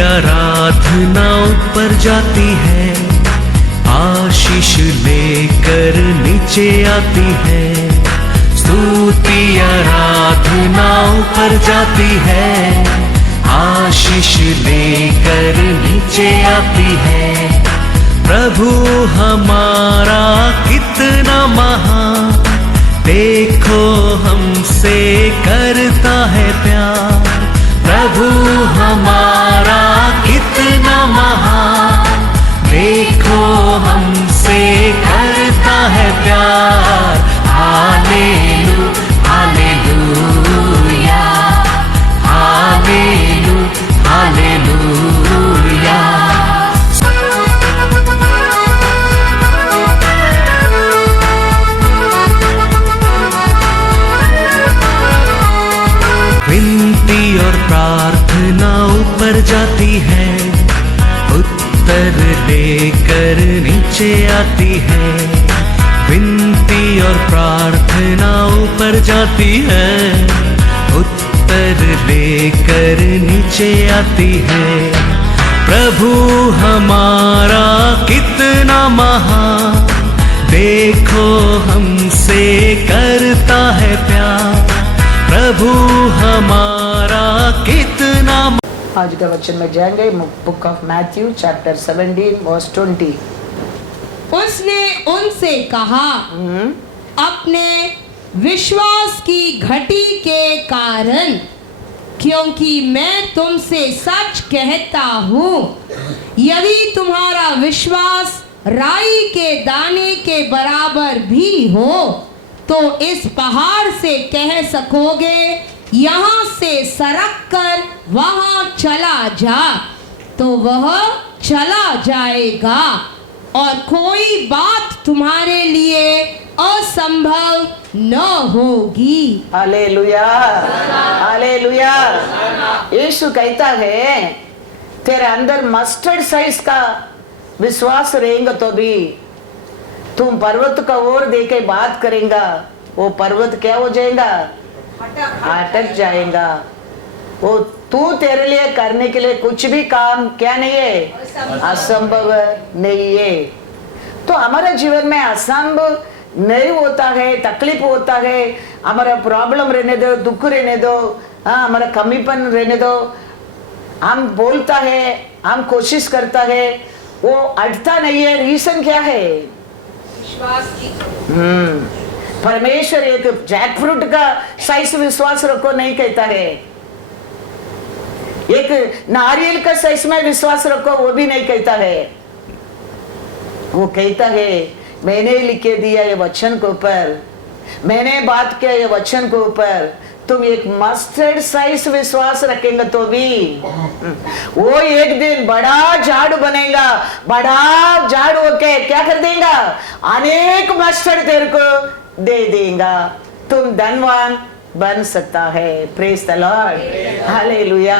आराधना ऊपर जाती है, आशीष लेकर नीचे आती है। स्तुति आराधना ऊपर जाती है, आशीष लेकर नीचे आती है। प्रभु हमारा कितना महान, देखो हमसे करता है प्यार। प्रभु हमारा कितना महान, देखो हमसे करता है प्यार। हालेलू हालेलूया, हालेलू हालेलूया। विनती और प्रार्थना ऊपर जाती है, उत्तर लेकर नीचे आती है। विनती और प्रार्थना ऊपर जाती है, उत्तर लेकर नीचे आती है। प्रभु हमारा कितना महान, देखो हमसे करता है प्यार। प्रभु हमारा कितना। आज का वचन में जाएंगे book of Matthew chapter 17 verse 20। उसने उनसे कहा, अपने विश्वास की घटी के कारण, क्योंकि मैं तुमसे सच कहता हूँ, यदि तुम्हारा विश्वास राई के दाने के बराबर भी हो तो इस पहाड़ से कह सकोगे, यहाँ से सरक कर वहाँ चला जा, तो वह चला जाएगा, और कोई बात तुम्हारे लिए असंभव न होगी। Hallelujah hallelujah. यीशु कहता है, तेरे अंदर मस्टर्ड साइज का विश्वास रहेगा तो भी तुम पर्वत का ओर देके बात करेगा, वो पर्वत क्या हो जाएगा? अटक जाएगा। वो तू तेरे लिए करने के लिए कुछ भी काम क्या नहीं है? असंभव नहीं है। तो हमारे जीवन में असंभव नहीं होता है, तकलीफ होता है, हमारा प्रॉब्लम रहने दो, दुख रहने दो, हमारा कमीपन रहने दो, हम बोलता है, हम कोशिश करता है, वो अटता नहीं है। रीजन क्या है? परमेश्वर एक जैक फ्रूट का साइज विश्वास रखो नहीं कहता है, एक नारियल का साइज में विश्वास रखो वो भी नहीं कहता है। वो कहता है, मैंने लिख के दिया ये वचन के ऊपर, मैंने बात किया ये वचन के ऊपर, तुम एक मस्टर्ड साइज विश्वास रखेंगे तो भी वो एक दिन बड़ा झाड़ बनेगा, बड़ा झाड़ होके क्या कर देगा? अनेक मस्टर्ड तेरे को दे देगा, तुम धनवान बन सकता है। Praise the Lord hallelujah.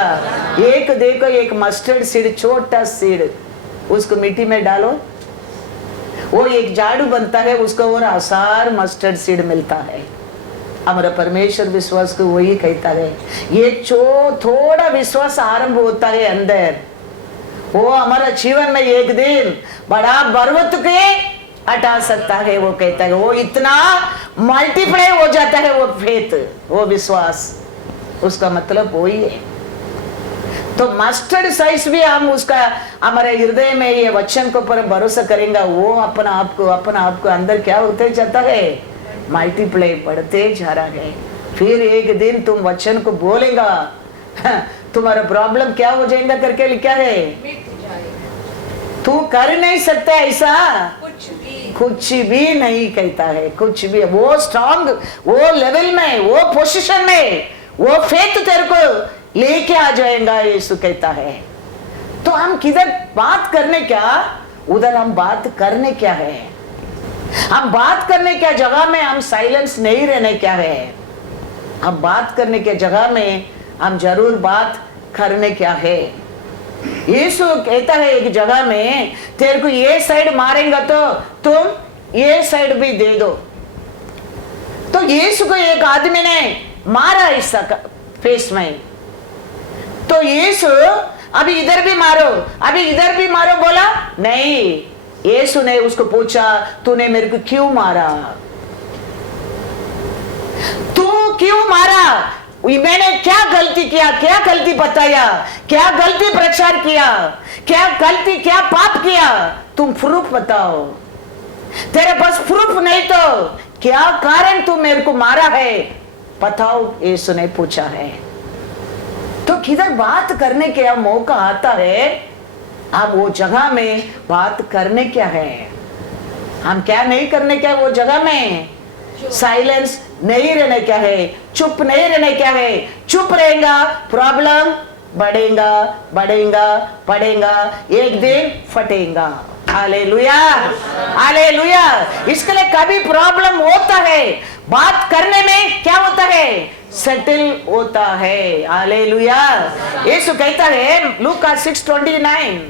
एक देखो, एक मस्टर्ड सीड, छोटा सीड, उसको मिट्टी में डालो, वो एक झाड़ू बनता है, उसको और आसार मस्टर्ड सीड मिलता है। हमारा परमेश्वर विश्वास को वही कहता है, ये थोड़ा विश्वास आरंभ होता है अंदर, वो हमारा जीवन में एक दिन बड़ा पर्वत के हटा सकता है। वो कहता है, वो इतना मल्टीप्लाई हो जाता है, वो फेथ, वो विश्वास, उसका मतलब वही है। तो मस्टर्ड साइज भी हम उसका हमारे हृदय में ये वचन को पर भरोसा करेंगे, वो अपना आपको अंदर क्या होते जाता है? मल्टीप्लाई बढ़ते जा रहा है। फिर एक दिन तुम वचन को बोलेगा, तुम्हारा प्रॉब्लम क्या हो जाएगा करके लिखा है, तू कर नहीं सकता ऐसा, कुछ भी नहीं कहता है, कुछ भी। वो स्ट्रांग, वो लेवल में, वो पोजीशन में, वो फेथ तेरे को लेके आ जाएगा, यीशु कहता है। तो हम किधर बात करने क्या, उधर हम बात करने क्या है। हम बात करने क्या जगह में हम साइलेंस नहीं रहने क्या है। हम बात करने के जगह में हम जरूर बात करने क्या है। यीशु कहता है एक जगह में, तेरे को ये साइड मारेंगे तो तुम ये साइड भी दे दो। तो यीशु को एक आदमी ने मारा इस फेस में, तो यीशु अभी इधर भी मारो, अभी इधर भी मारो बोला नहीं। यीशु ने उसको पूछा, तूने मेरे को क्यों मारा? तू क्यों मारा? मैंने क्या गलती किया, क्या गलती बताया, क्या गलती प्रचार किया, क्या गलती, क्या पाप किया? तुम प्रूफ बताओ। तेरे पास प्रूफ नहीं तो क्या कारण तू मेरे को मारा है बताओ, यीशु ने पूछा है। तो किधर बात करने का मौका आता है, अब वो जगह में बात करने क्या है, हम क्या नहीं करने क्या वो जगह में? साइलेंस नहीं रहने क्या है, चुप नहीं रहने क्या है। चुप रहेगा प्रॉब्लम बढ़ेगा बढ़ेगा बढ़ेगा, एक दिन फटेगा। Hallelujah hallelujah. इसके लिए कभी प्रॉब्लम होता है, बात करने में क्या होता है? सेटल होता है। हालेलुया। यीशु कहता है लूका 6:29,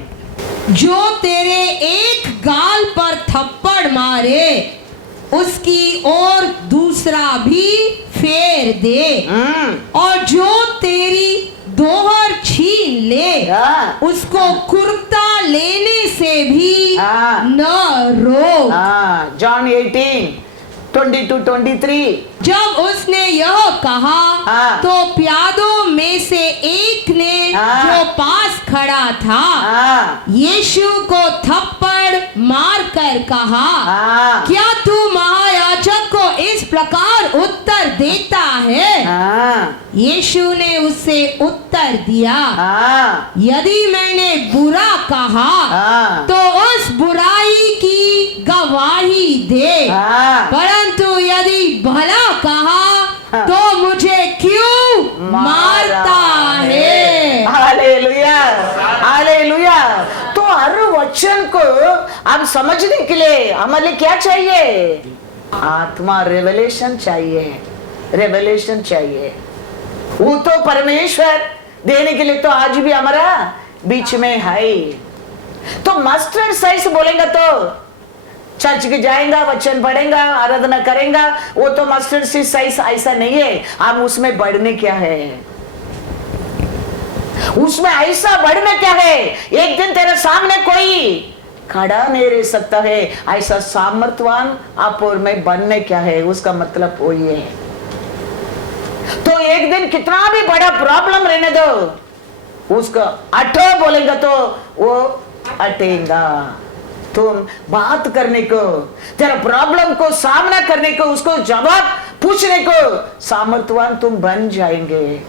जो तेरे एक गाल पर थप्पड़ मारे उसकी ओर दूसरा भी फेर दे, और जो तेरी दोहर छीन ले हाँ। उसको कुर्ता लेने से भी हाँ। न रोक। जॉन 18:22-23। जब उसने यह कहा हाँ। तो प्यादों में से एक ने हाँ। जो पास खड़ा था यीशु को थप्पड़ मार कर कहा, क्या तू महायाजक को इस प्रकार उत्तर देता है? यीशु ने उससे उत्तर दिया, यदि मैंने बुरा कहा तो उस बुराई की गवाही दे, परंतु यदि भला कहा तो मुझे क्यों मारता है? Hallelujah hallelujah. तो हर वचन को हम समझने के लिए हमारे क्या चाहिए? आत्मा, रेवलेशन चाहिए, रेवलेशन चाहिए। वो तो परमेश्वर देने के लिए तो आज भी हमारा बीच में है। तो मस्टर्ड साइज बोलेंगे तो चर्च के जाएगा, वचन पढ़ेगा, आराधना करेगा, वो तो मस्टर्ड साइज ऐसा नहीं है। हम उसमें बढ़ने क्या है, उसमें ऐसा बढ़ने क्या है? एक दिन तेरे सामने कोई खड़ा नहीं रह सकता है, ऐसा सामर्थ्यवान आप और मैं बनने क्या है, उसका मतलब वही है। तो एक दिन कितना भी बड़ा प्रॉब्लम रहने दो, उसको अटो बोलेंगे तो वो अटेगा। तुम बात करने को, तेरा प्रॉब्लम को सामना करने को, उसको जवाब पूछने को सामर्थ्यवान तुम बन जाएंगे।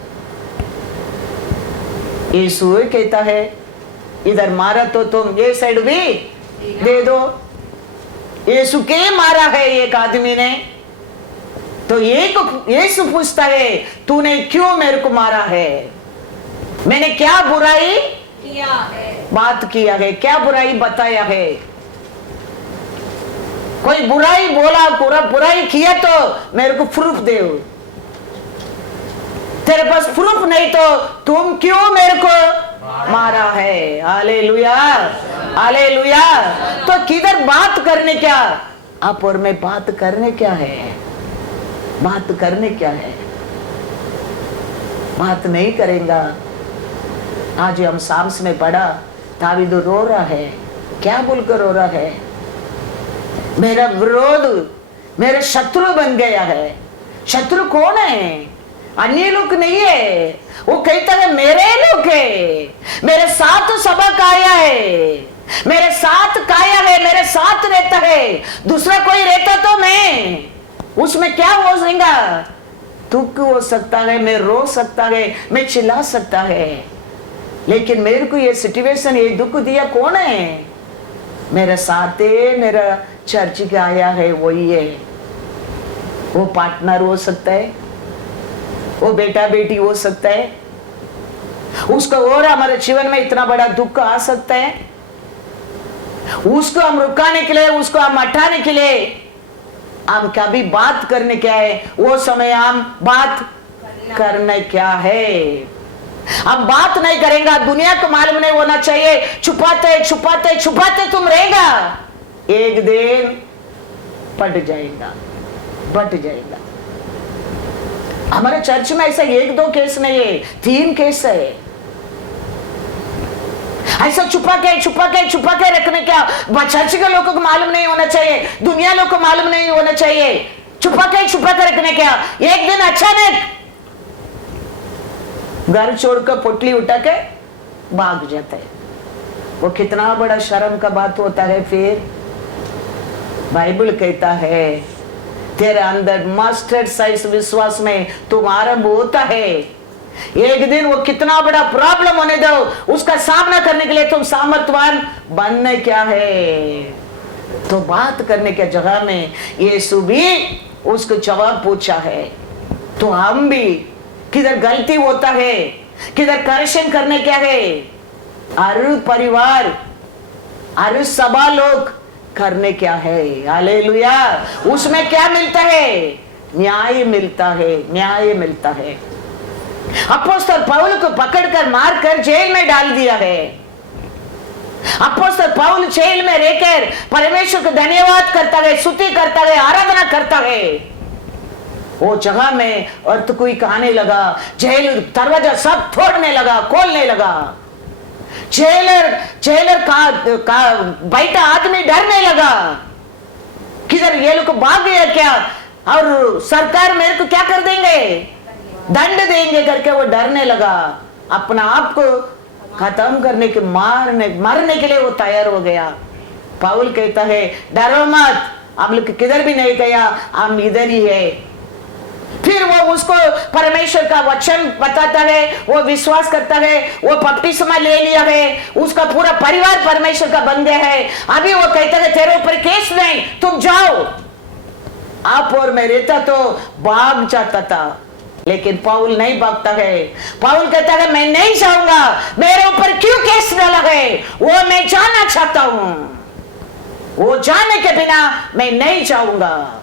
यीशु कहता है इधर मारा तो तुम ये साइड भी दे दो। यीशु के मारा है एक आदमी ने, तो यीशु पूछता है तूने क्यों मेरे को मारा है? मैंने क्या बुराई किया है? बात किया है, क्या बुराई बताया है? कोई बुराई बोला, पूरा बुराई किया तो मेरे को प्रूफ दे। तेरे पास प्रूफ नहीं तो तुम क्यों मेरे को मारा है? Hallelujah hallelujah. तो किधर बात करने क्या, आप और मैं बात करने क्या है? बात करने क्या है? बात नहीं करेगा। आज हम साम्स में पढ़ा, दावीद रो रहा है, क्या बोलकर रो रहा है? मेरा विरोध मेरे शत्रु बन गया है। शत्रु कौन है? अन्य लोग नहीं है। वो कहता है मेरे लोग है, मेरे साथ सबक आया है, मेरे साथ काया है, मेरे साथ रहता है। दूसरा कोई रहता तो मैं उसमें क्या हो जाएगा? दुख हो सकता है, मैं रो सकता है, मैं चिल्ला सकता है, लेकिन मेरे को ये सिचुएशन, ये दुख दिया कौन है? मेरे साथ मेरा चर्च का आया है, वही है। वो पार्टनर हो सकता है, वो बेटा बेटी हो सकता है, उसको और हमारे जीवन में इतना बड़ा दुख आ सकता है। उसको हम रुकाने के लिए, उसको हम हटाने के लिए हम कभी बात करने क्या है? वो समय हम बात करने क्या है? हम बात नहीं करेंगे, दुनिया को मालूम नहीं होना चाहिए। छुपाते छुपाते छुपाते तुम रहेगा, एक दिन पट जाएगा, बट जाएगा। हमारे चर्च में ऐसा 1-2 केस नहीं है, 3 केस है। ऐसा छुपा के रखने क्या चर्च के लोगों को मालूम नहीं होना चाहिए, दुनिया लोग को मालूम नहीं होना चाहिए, छुपा के रखने क्या। एक दिन अचानक घर छोड़कर पोटली उठा के भाग जाते हैं, वो कितना बड़ा शर्म का बात होता है। फिर बाइबल कहता है तेरे अंदर मस्टर्ड साइज विश्वास में तुम आरंभ होता है, एक दिन वो कितना बड़ा प्रॉब्लम होने दो, उसका सामना करने के लिए तुम सामर्थ्यवान बनने क्या है। तो बात करने के जगह में यीशु भी उसको जवाब पूछा है। तो हम भी किधर गलती होता है, किधर करेक्शन करने क्या है, हर परिवार हर सभा लोग करने क्या है। हालेलुया। उसमें क्या मिलता है, न्याय मिलता है, न्याय मिलता है। अपोस्तल पौल को पकड़कर मारकर जेल में डाल दिया है। अपोस्तल पौल जेल में रहकर परमेश्वर को धन्यवाद करता है, स्तुति करता है, आराधना करता है। वो जगह में अर्थक्वेक आने लगा, जेल दरवाजा सब तोड़ने लगा, खोलने लगा। जेलर का बैठा आदमी डरने लगा, किधर ये लोग भाग गया क्या, और सरकार मेरे को क्या कर देंगे, दंड देंगे करके वो डरने लगा। अपना आप को खत्म करने के मरने के लिए वो तैयार हो गया। पौल कहता है डरो मत, हम लोग किधर भी नहीं गया, हम इधर ही है। फिर वो उसको परमेश्वर का वचन बताता है, वो विश्वास करता है, वो बपतिस्मा ले लिया है, उसका पूरा परिवार परमेश्वर का बन गया है। अभी वो कहता है तेरे ऊपर केस नहीं, तुम जाओ। आप और मैं रहता तो भाग जाता था, लेकिन पौल नहीं भागता है। पौल कहता है मैं नहीं जाऊंगा, मेरे ऊपर क्यों केस डाला है, वो मैं जानना चाहता हूं, वो जानने के बिना मैं नहीं जाऊंगा।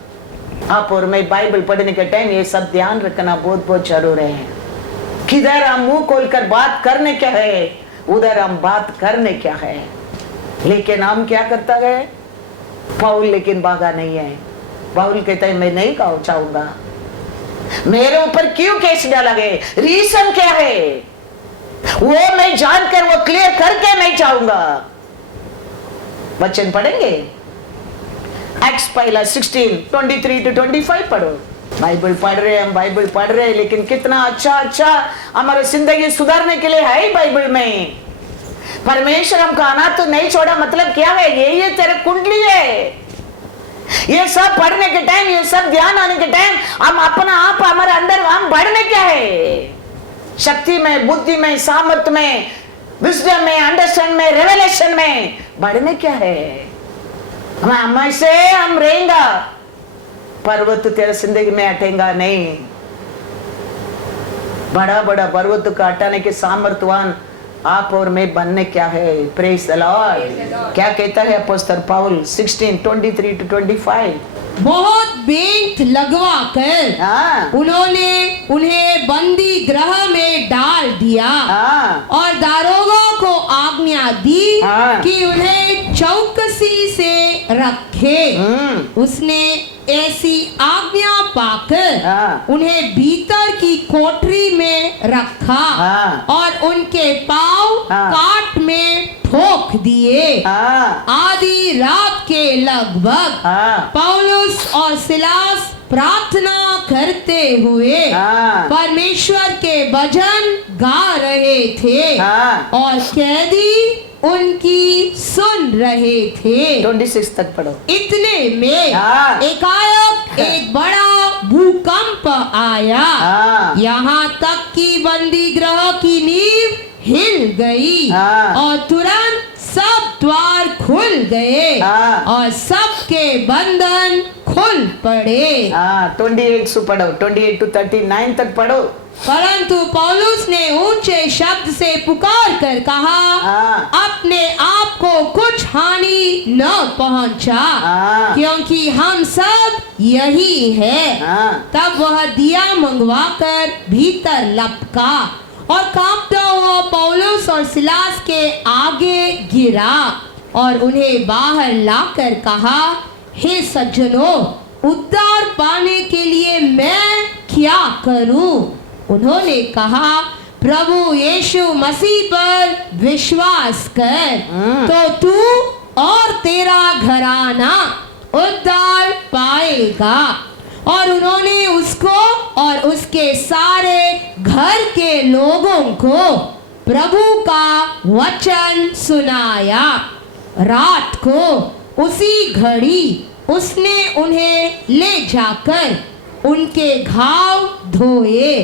आप और मैं बाइबल पढ़ने के टाइम ये सब ध्यान रखना बहुत बहुत जरूरी है। किधर हम मुंह खोलकर बात करने क्या है, उधर हम बात करने क्या है। लेकिन हम क्या करता है, पौल लेकिन भागा नहीं है। पौल कहता है मैं नहीं चाहूंगा, मेरे ऊपर क्यों केस डाला गया, रीजन क्या है, वो मैं जानकर वो क्लियर करके मैं चाहूंगा। वचन पढ़ेंगे एक्स पहला 16:23-25 पढ़ो। बाइबल पढ़ रहे हैं हम, बाइबल पढ़ रहे हैं, लेकिन कितना अच्छा हमारे जिंदगी सुधारने के लिए है बाइबल में। परमेश्वर हमको अनाथ तो नहीं छोड़ा, मतलब क्या है, ये तेरे कुंडली है। ये सब पढ़ने के टाइम, ये सब ध्यान आने के टाइम हम अपना आप हमारे अंदर हम बढ़ने क्या है, शक्ति में, बुद्धि में, सामर्थ्य में, विजडम में, अंडरस्टैंड में, रेवलेशन में बढ़ने क्या है। हम से हम रहेंगा, पर्वत तेरे जिंदगी में हटेगा नहीं। बड़ा बड़ा पर्वत को हटाने के सामर्थ्यवान आप और मैं बनने क्या है। Praise the Lord. क्या कहता है अपोस्तल पौल 16:23-25। बहुत बेंत लगवा कर उन्होंने उन्हें बंदी गृह में डाल दिया और दारोगा को आज्ञा दी कि उन्हें चौकसी से रखे। उसने ऐसी आज्ञा पाकर उन्हें भीतर की कोठरी में रखा और उनके पांव काट में ठोक दिए। आधी रात के लगभग पौलुस और सिलास प्रार्थना करते हुए परमेश्वर के भजन गा रहे थे और कैदी उनकी सुन रहे थे। 26 तक पढ़ो। इतने में एकाएक एक बड़ा भूकंप आया, यहाँ तक कि बंदी गृह की नींव हिल गई और तुरंत सब द्वार खुल गए और सबके बंधन खुल पड़े। 28 से पढ़ो, 28-39 तक पढ़ो। परंतु पौलुस ने ऊंचे शब्द से पुकार कर कहा, अपने आप को कुछ हानि न पहुंचा, क्योंकि हम सब यही है। तब वह दिया मंगवाकर भीतर लपका और कांपता हुआ पौलुस और सिलास के आगे गिरा और उन्हें बाहर लाकर कहा, हे सज्जनों, उद्धार पाने के लिए मैं क्या करूं? उन्होंने कहा, प्रभु यीशु मसीह पर विश्वास कर, तो तू और तेरा घराना उद्धार पाएगा। और उन्होंने उसको और उसके सारे घर के लोगों को प्रभु का वचन सुनाया। रात को उसी घड़ी उसने उन्हें ले जाकर उनके घाव धोए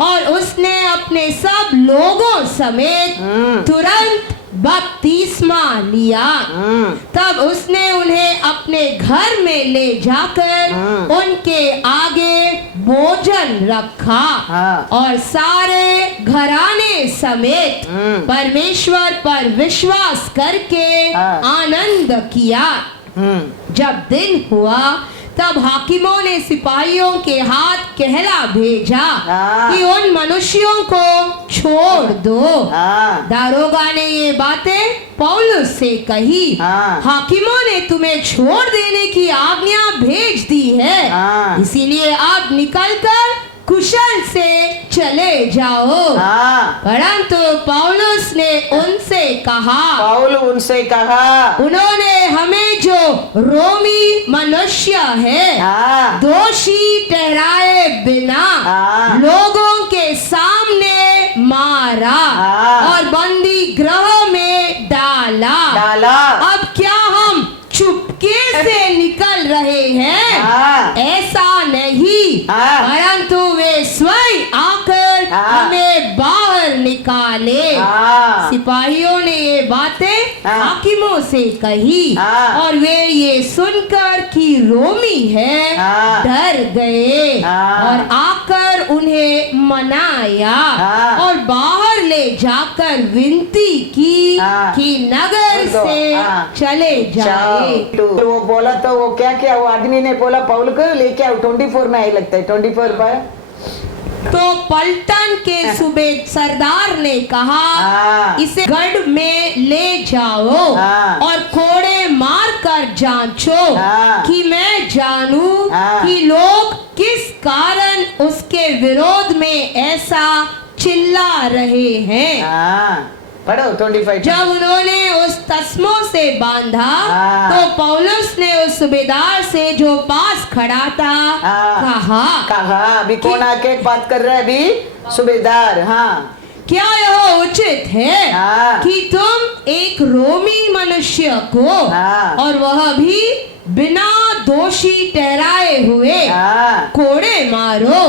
और उसने अपने सब लोगों समेत तुरंत बपतिस्मा लिया। तब उसने उन्हें अपने घर में ले जाकर उनके आगे भोजन रखा और सारे घराने समेत परमेश्वर पर विश्वास करके आनंद किया। जब दिन हुआ तब हाकिमों ने सिपाहियों के हाथ कहला भेजा कि उन मनुष्यों को छोड़ दो। दारोगा ने ये बातें पौलुस से कही। हाकिमों ने तुम्हें छोड़ देने की आज्ञा भेज दी है, इसीलिए आप निकलकर कुशल से चले जाओ। परंतु पौलुस ने उनसे कहा, उन्होंने हमें जो रोमी मनुष्य है दोषी ठहराए बिना लोगों के सामने मारा और बंदी गृह में डाला। अब क्या हम चुपके से निकल रहे हैं? ऐसा नहीं, परंतु वे स्वयं आकर हमें बाहर निकाले। सिपाहियों ने ये बातें हाकिमों से कही और वे ये सुनकर कि रोमी है डर गए और आकर उन्हें मनाया और बाहर ले जाकर विनती की कि नगर से चले जाए। तो वो बोला तो वो क्या वो आदमी ने बोला पौल को लेके आओ। 24 में आई लगता है 24 पर। तो पलटन के सूबेदार सरदार ने कहा इसे गढ़ में ले जाओ और कोड़े मार कर जांचो कि मैं जानूं कि लोग किस कारण उसके विरोध में ऐसा चिल्ला रहे हैं। पढ़ो 25। जब उन्होंने उस तस्मों से बांधा तो पौलुस ने उस सूबेदार से जो पास खड़ा था कहा अभी कौन आके बात कर रहा है? अभी सूबेदार। क्या यह उचित है कि तुम एक रोमी मनुष्य को और वह भी बिना दोषी ठहराए हुए कोड़े मारो?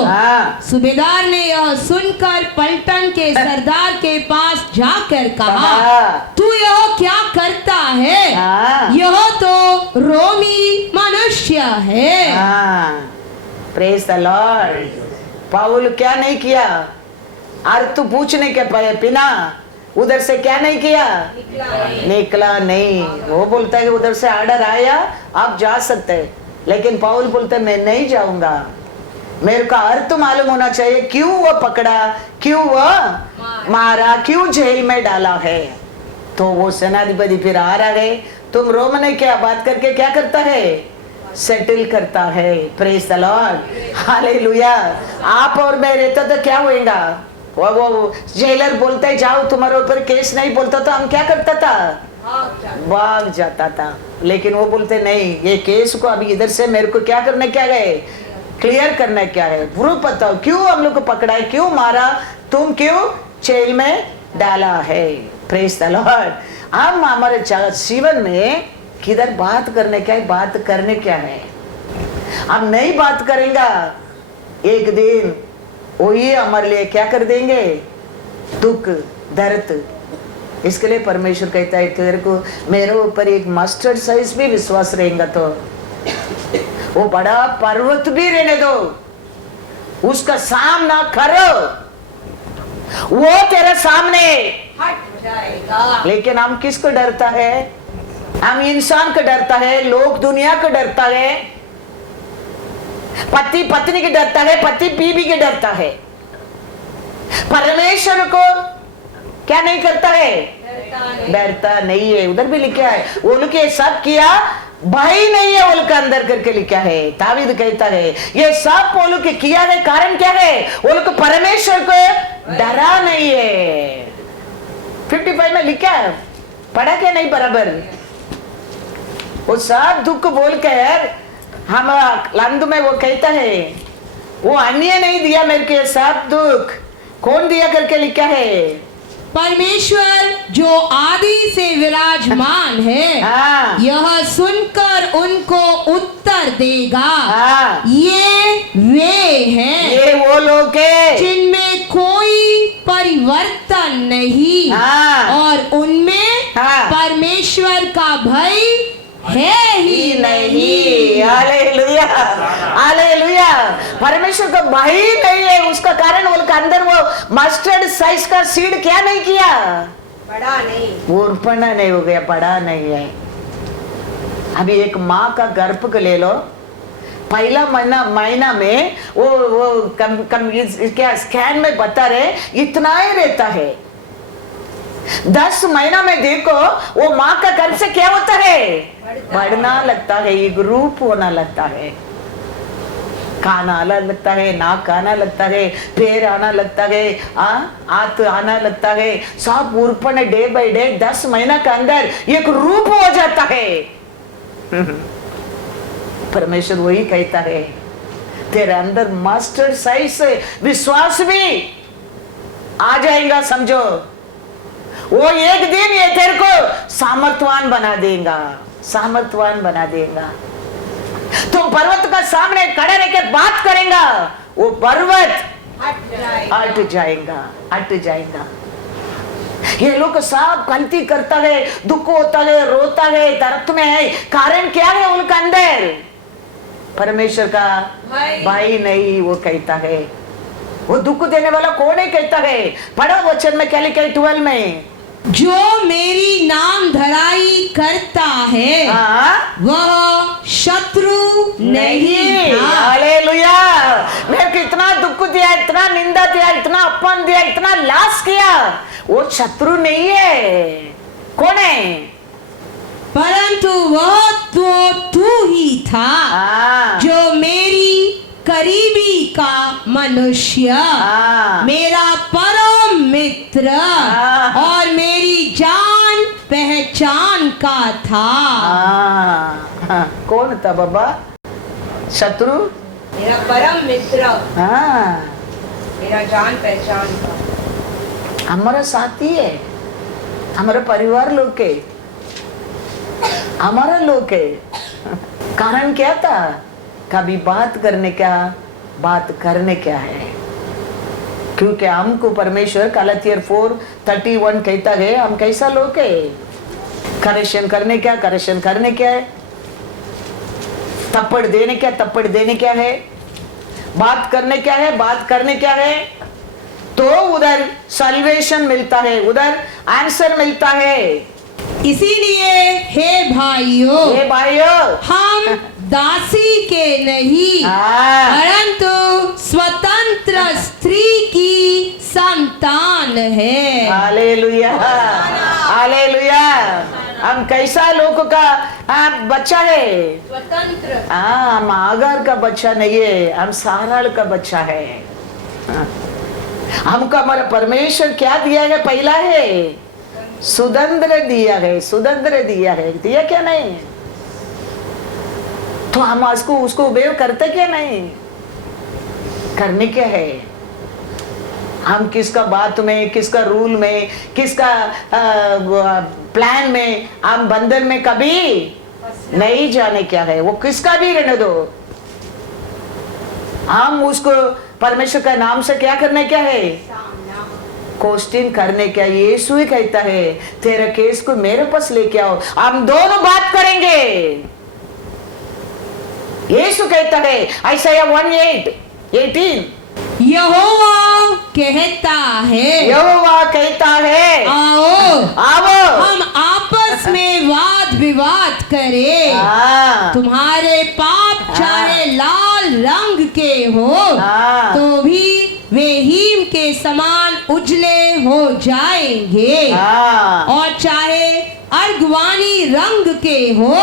सूबेदार ने यह सुनकर पलटन के सरदार के पास जाकर कहा, तू यह क्या करता है? यह तो रोमी मनुष्य है। Praise the Lord. पौल क्या नहीं किया? अर्थ पूछने के बिना उधर से क्या नहीं किया? निकला नहीं। वो बोलता है कि उधर से ऑर्डर आया आप जा सकते हैं, लेकिन पौल बोलता है मैं नहीं जाऊंगा। मेरे को अर्थ मालूम होना चाहिए, क्यों वो पकड़ा, क्यों वो मारा, क्यों जेल में डाला है। तो वो सेनाधिपति फिर आ रहे, तुम रोम ने क्या बात करके क्या करता है? सेटल करता है। Praise the Lord, hallelujah. आप और मैं रहता तो क्या होएगा? वो जेलर बोलता है जाओ, तुम्हारे ऊपर केस नहीं बोलता तो हम क्या करता था? भाग जाता था। लेकिन वो बोलते नहीं, ये केस को अभी इधर से मेरे को क्या करना, क्या है क्लियर करना क्या है। बुरा बताओ क्यों हम लोग को पकड़ा है, क्यों मारा, तुम क्यों जेल में डाला है। Praise the Lord. हम हमारे जीवन में किधर बात करने क्या है, बात करने क्या है। हम नहीं बात करेंगे, एक दिन वही हमारे लिए क्या कर देंगे? दुख दर्द। इसके लिए परमेश्वर कहता है तेरे को मेरे ऊपर एक मस्टर्ड साइज भी विश्वास रहेगा तो वो बड़ा पर्वत भी रहने दो, उसका सामना करो, वो तेरे सामने हट जाएगा। लेकिन हम किसको डरता है? हम इंसान को डरता है, लोग दुनिया को डरता है, पति पत्नी के डरता है, पति बीवी के डरता है। परमेश्वर को क्या नहीं करता है? डरता नहीं है। उधर भी लिखा है वो लोग ये सब किया भाई नहीं है बोल के अंदर करके लिखा है। दावीद कहता है ये सब बोलो के किया है कारण क्या है, बोलो को परमेश्वर को डरा नहीं है। 55 में लिखा है, पढ़ा क्या नहीं बराबर? वो सब दुख बोल कर हम लंद में वो कहता है वो अन्य नहीं दिया मेरे को सब दुख, कौन दिया करके लिखा है? परमेश्वर जो आदि से विराजमान है यह सुनकर उनको उत्तर देगा। ये वे हैं, ये वो लोग हैं जिनमें कोई परिवर्तन नहीं और उनमें परमेश्वर का भय है ही नहीं। Hallelujah, hallelujah. परमेश्वर का भय नहीं है, उसका कारण वो अंदर वो मस्टर्ड साइज का सीड क्या नहीं किया, बड़ा नहीं, वो उर्पणा नहीं हो गया, बड़ा नहीं है। अभी एक माँ का गर्भ को ले लो, पहला महीना में वो क्या स्कैन में बता रहे इतना ही रहता है। 10 महीना में देखो वो माँ का गर्भ से क्या होता है, बढ़ना लगता है, एक रूप होना लगता है, कान आना लगता है, नाक आना लगता है, पैर आना लगता है, हाथ आना लगता है, सब उर्पण डे बाय डे 10 महीना के अंदर एक रूप हो जाता है। परमेश्वर वही कहता है तेरे अंदर मास्टर साइज से विश्वास भी आ जाएगा, समझो वो एक दिन ये तेरे को सामर्थवान बना देगा, सामर्थवान बना देगा। तुम पर्वत का सामने खड़े रहकर बात करेगा, वो पर्वत हट जाएगा, हट जाएगा। ये लोग सब गलती करता है, दुख होता है, रोता है, दर्द में है, कारण क्या है उनका अंदर? परमेश्वर का भाई नहीं, वो कहता है। वो दुख देने वाला कौन है कहता है? पढ़ो वचन में क्या लिखा है 12 में, जो मेरी नाम धराई करता है वह शत्रु नहीं। हालेलुया। मैं कितना दुख दिया, इतना निंदा दिया, इतना अपमान दिया, इतना लाश किया, वो शत्रु नहीं है। कौन है? परंतु वह तो तू ही था जो मेरी करीबी का मनुष्य, मेरा परम मित्र और मेरी जान पहचान का था। कौन था बाबा? शत्रु? मेरा परम मित्र, हाँ, मेरा जान पहचान का। हमारा साथी है, हमारा परिवार लोग के, हमारा लोग के। कारण क्या था? कभी बात करने क्या, बात करने क्या है, क्योंकि हमको परमेश्वर गलातियर 4:31 कहता है हम कैसा लोग है। करेक्शन करने क्या, करेक्शन करने क्या है, थप्पड़ देने क्या, थप्पड़ देने क्या है, बात करने क्या है, बात करने क्या है। तो उधर सल्वेशन मिलता है, उधर आंसर मिलता है। इसीलिए हे भाइयों, हे भाइयों, हम दासी के नहीं परंतु स्वतंत्र स्त्री की संतान है। Hallelujah, hallelujah. हम कैसा लोगों का बच्चा है? स्वतंत्र। हम आगार का बच्चा नहीं है, हम साराल का बच्चा है। हमको हमारा परमेश्वर क्या दिया है? पहला है सुदंद्र दिया है, सुदंद्र दिया है, दिया क्या नहीं? तो हम उसको उपयोग करते क्या नहीं? करने क्या है? हम किसका बात में, किसका रूल में, किसका प्लान में, हम बंधन में कभी नहीं जाने क्या है। वो किसका भी रहने दो, हम उसको परमेश्वर का नाम से क्या करने क्या है? क्वेश्चन करने क्या। यीशु ही कहता है तेरा केस को मेरे पास लेके आओ, हम दोनों बात करेंगे। यीशु कहता है आइसाया 1:18, यहोवा कहता है, यहोवा कहता है आओ आओ हम आपस में वाद विवाद करें। तुम्हारे पाप चाहे लाल रंग के हो तो भी वे हीम के समान उजले हो जाएंगे और चाहे अर्गवानी रंग के हो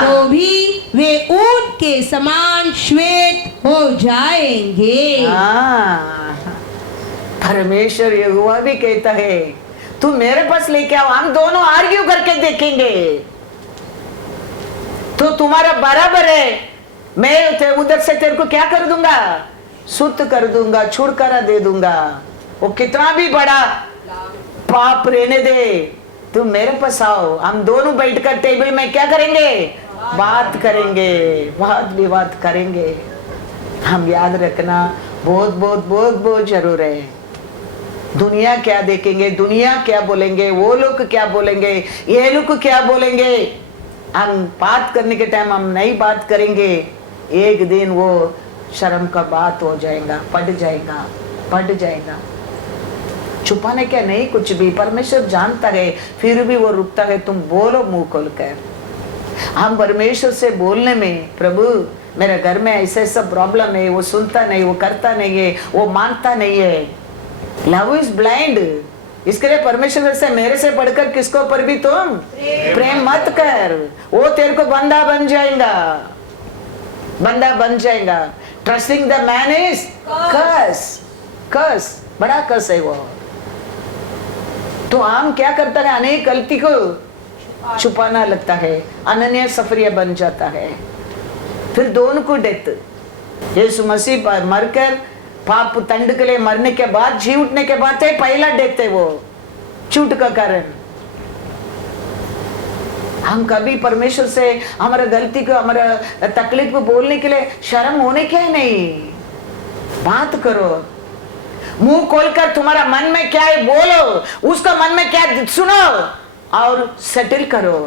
तो भी वे ऊंट के समान श्वेत हो जाएंगे। परमेश्वर यहोवा भी कहता है तू मेरे पास लेके आओ, हम दोनों आर्ग्यू करके देखेंगे। तो तुम्हारा बराबर है, मैं उधर से तेरे को क्या कर दूंगा, शुद्ध कर दूंगा, छुटकारा दे दूंगा। वो कितना भी बड़ा पाप रहने दे, तुम मेरे पास आओ, हम दोनों बैठकर टेबल में क्या करेंगे, बात करेंगे, वाद विवाद करेंगे। हम याद रखना बहुत बहुत बहुत बहुत जरूर है। दुनिया क्या देखेंगे, दुनिया क्या बोलेंगे, वो लोग क्या बोलेंगे, ये लोग क्या बोलेंगे, हम बात करने के टाइम हम नहीं बात करेंगे, एक दिन वो शर्म का बात हो जाएगा, पड़ जाएगा। छुपाने क्या नहीं कुछ भी, परमेश्वर जानता है, फिर भी वो रुकता है। तुम बोलो मुंह खोलकर। हम परमेश्वर से बोलने में, प्रभु मेरे घर में ऐसा प्रॉब्लम है, वो सुनता नहीं, वो करता नहीं है, वो मानता नहीं है। लव इज ब्लाइंड, इसके लिए परमेश्वर से मेरे से पढ़कर किसको पर भी तुम प्रेम मत कर, वो तेरे को बंदा बन जाएगा। ट्रस्टिंग द मैन इज कर्स, बड़ा कर्स है वो। तो हम क्या करता है, अनेक गलती को छुपाना लगता है, अनन्य सफरिया बन जाता है। फिर दोनों को डेथ, यीशु मसीह पर मरकर पाप दंड के लिए मरने के बाद जी उठने के बाद पहला डेथ है वो चूट का कारण। हम कभी परमेश्वर से हमारा गलती को, हमारा तकलीफ को बोलने के लिए शर्म होने क्या नहीं, बात करो, मुंह खोलकर तुम्हारा मन में क्या है बोलो, उसका मन में क्या सुनो और सेटल करो।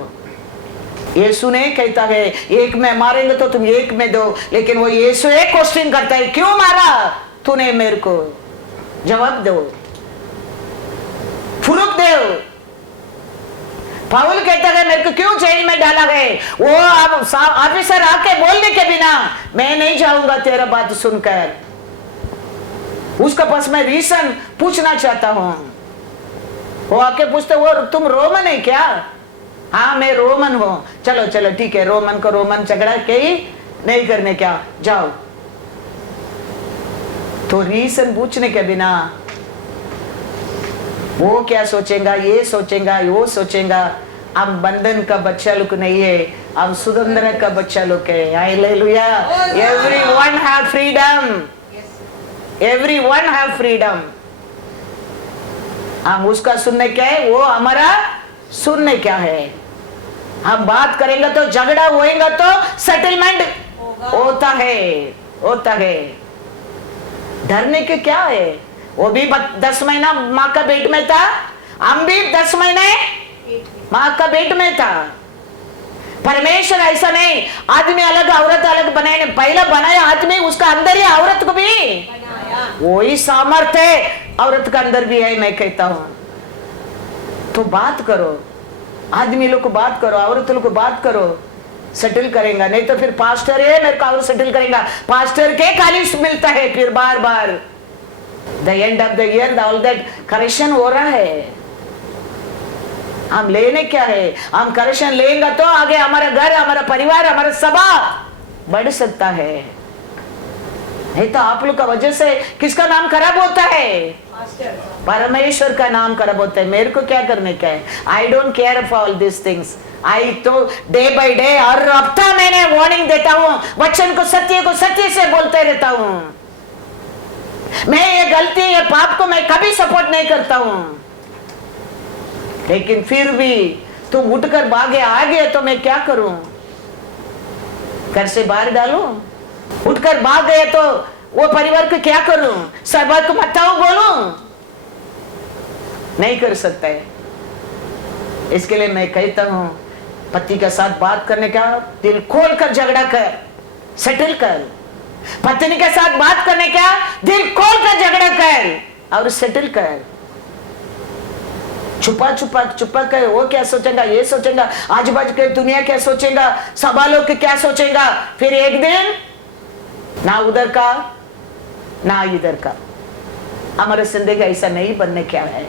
यीशु ने कहता है एक में मारेंगे तो तुम एक में दो, लेकिन वो यीशु एक क्वेश्चन करता है, क्यों मारा तूने मेरे को, जवाब दो, फुरुक दो। पाउल कहता है मेरे को क्यों जेल में डाला है, वो अब ऑफिसर आके बोलने के बिना मैं नहीं जाऊंगा तेरा बात सुनकर, उसका पास मैं रीजन पूछना चाहता हूं। वो आके पूछते वो तुम रोमन है क्या, हाँ मैं रोमन हूं, चलो ठीक है, रोमन को रोमन झगड़ा के ही नहीं करने, क्या जाओ। तो रीजन पूछने के बिना वो क्या सोचेगा, ये सोचेगा, वो सोचेगा। हम बंधन का बच्चा लोग नहीं है, हम स्वतंत्र का बच्चा लोग है। Hallelujah. Everyone have freedom, everyone have freedom. हम उसका सुनने क्या है, वो हमारा सुनने क्या है। हम बात करेंगे तो झगड़ा होएगा तो सेटलमेंट होता है। डरने के क्या है, वो भी 10 महीना माँ का पेट में था, हम भी 10 महीने माँ का पेट में था। परमेश्वर ऐसा नहीं, आदमी अलग औरत अलग बनाए, पहला बनाया आदमी, उसका अंदर ही औरत को भी वही सामर्थ्य है औरत का अंदर भी है, मैं कहता हूं। तो बात करो, आदमी लोग को बात करो, औरत लोग को बात करो, सेटल करेगा। नहीं तो फिर पास्टर है मेरे को और सेटल करेगा, पास्टर के खाली मिलता है फिर बार बार। The end of the year all that correction हो रहा है। हम लेने क्या है, हम करेक्शन लेंगे तो आगे हमारा घर, हमारा परिवार, हमारा सभा बढ़ सकता है। नहीं तो आप लोग का वजह से किसका नाम खराब होता है, परमेश्वर का नाम खराब होता है। मेरे को क्या करने का है, I don't care for all this things. I today by day हर हफ्ता मैंने वार्निंग देता हूं, वचन को सत्य से बोलते रहता हूं। मैं ये गलती, ये पाप को मैं कभी सपोर्ट नहीं करता हूं, लेकिन फिर भी तुम उठकर भागे आ गए तो मैं क्या करूं, घर से बाहर डालूं? उठकर भाग गए तो वो परिवार को क्या करूं, सभा को मताओ बोलूं? नहीं कर सकता है। इसके लिए मैं कहता हूं पति के साथ बात करने का, दिल खोल कर झगड़ा कर, सेटल कर। पत्नी के साथ बात करने का, दिल खोल कर झगड़ा कर और सेटल कर। छुपा कर वो क्या सोचेगा, ये सोचेगा, आजू बाजू के दुनिया क्या सोचेगा, सभा लोग क्या सोचेगा, फिर एक दिन ना उधर का ना इधर का। हमारे जिंदगी ऐसा नहीं बनने क्या है।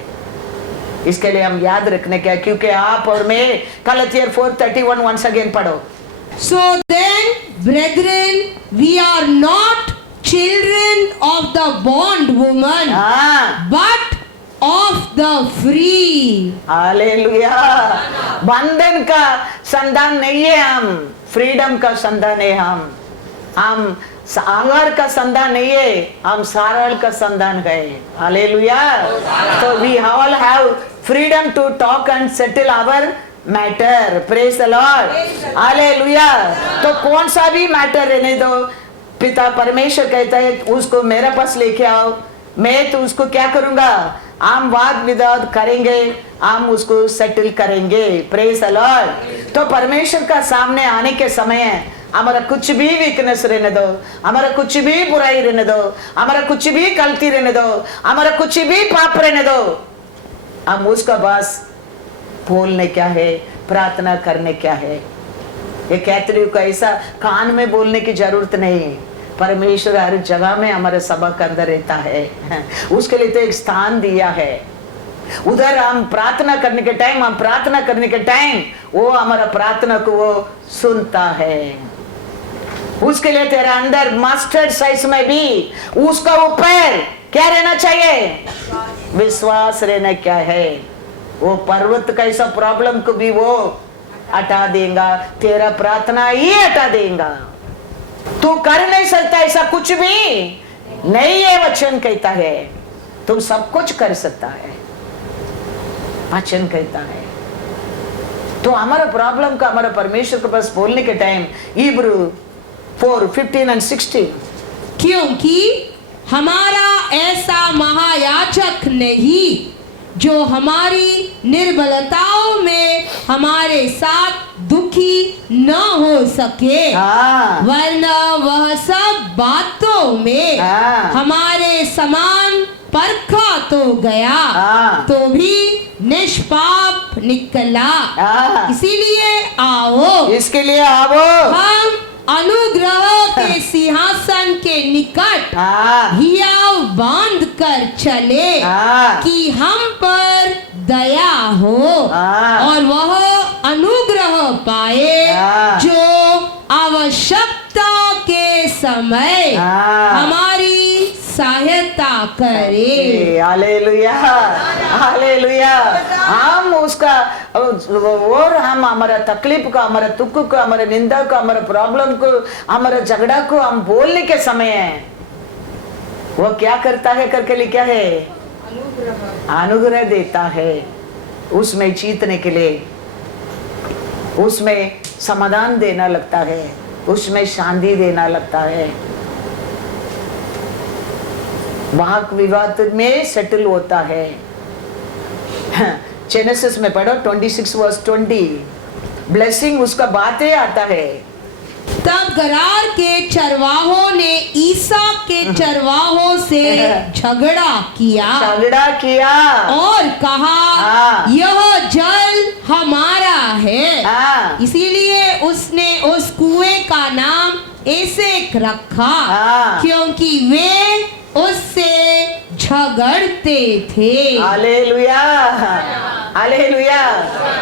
इसके लिए हम याद रखने क्या, क्योंकि आप और मैं गलातियर 4:31 वंस अगेन पढ़ो। So then, brethren, we are not children of the bondwoman, but of the free. Hallelujah. बंधन का संतान नहीं है हम, फ्रीडम का संतान है हम आहार का संतान नहीं है, हम सारल का संतान है। हालेलुया। तो we all have freedom to talk and settle our matter. Praise the Lord. Hallelujah. तो कौन सा भी मैटर रहने दो, पिता परमेश्वर कहता है उसको मेरे पास लेके आओ, मैं तो उसको क्या करूंगा, हम वाद विवाद करेंगे, हम उसको सेटल करेंगे। Praise the Lord. तो परमेश्वर का सामने आने के समय हमारा कुछ भी वीकनेस रहने दो, हमारा कुछ भी बुराई रहने दो, हमारा कुछ भी गलती रहने दो, हमारा कुछ भी पाप रहने दो, हम उसका बस बोलने क्या है, प्रार्थना करने क्या है। ये कैथोलिक को ऐसा कान में बोलने की जरूरत नहीं, परमेश्वर हर जगह में हमारे सभा के अंदर रहता है, उसके लिए तो एक स्थान दिया है। उधर हम प्रार्थना करने के टाइम वो हमारा प्रार्थना को वो सुनता है। उसके लिए तेरा अंदर मस्टर्ड साइज में भी उसका ऊपर क्या रहना चाहिए, विश्वास रहना क्या है। वो पर्वत का ऐसा प्रॉब्लम को भी वो हटा देगा, तेरा प्रार्थना ही हटा देगा। तू कर नहीं सकता ऐसा कुछ भी नहीं है, वचन कहता है तुम सब कुछ कर सकता है, वचन कहता है। तो हमारा प्रॉब्लम का हमारा परमेश्वर के पास बोलने के टाइम इब्रू 4:15 and 16, क्योंकि हमारा ऐसा महायाजक नहीं जो हमारी निर्बलताओं में हमारे साथ दुखी न हो सके, वरना वह सब बातों में हमारे समान परखा तो गया, तो भी निष्पाप निकला। इसीलिए आओ, इसके लिए आओ, हम अनुग्रह के सिंहासन के निकट हियाव बांध कर चले कि हम पर दया हो और वह अनुग्रह पाए जो आवश्यकता के समय हमारी सहायता करे। Hallelujah, hallelujah. हम उसका और हम हमारा तकलीफ का, हमारा दुख का, हमारा निंदा का, हमारा प्रॉब्लम को, हमारा झगड़ा को हम बोलने के समय वो क्या करता है करके लिखा है, अनुग्रह देता है उसमें जीतने के लिए, उसमें समाधान देना लगता है, उसमें शांति देना लगता है, वाक विवाद में सेटल होता है। जेनेसिस में पढ़ो 26:20, ब्लेसिंग उसका बातें आता है। तब गरार के चरवाहों ने ईसा के चरवाहों से झगड़ा किया और कहा यह जल हमारा है, इसीलिए उसने उस कुएं का नाम एसेक रखा, क्योंकि वे उससे झगड़ते थे। Hallelujah, hallelujah.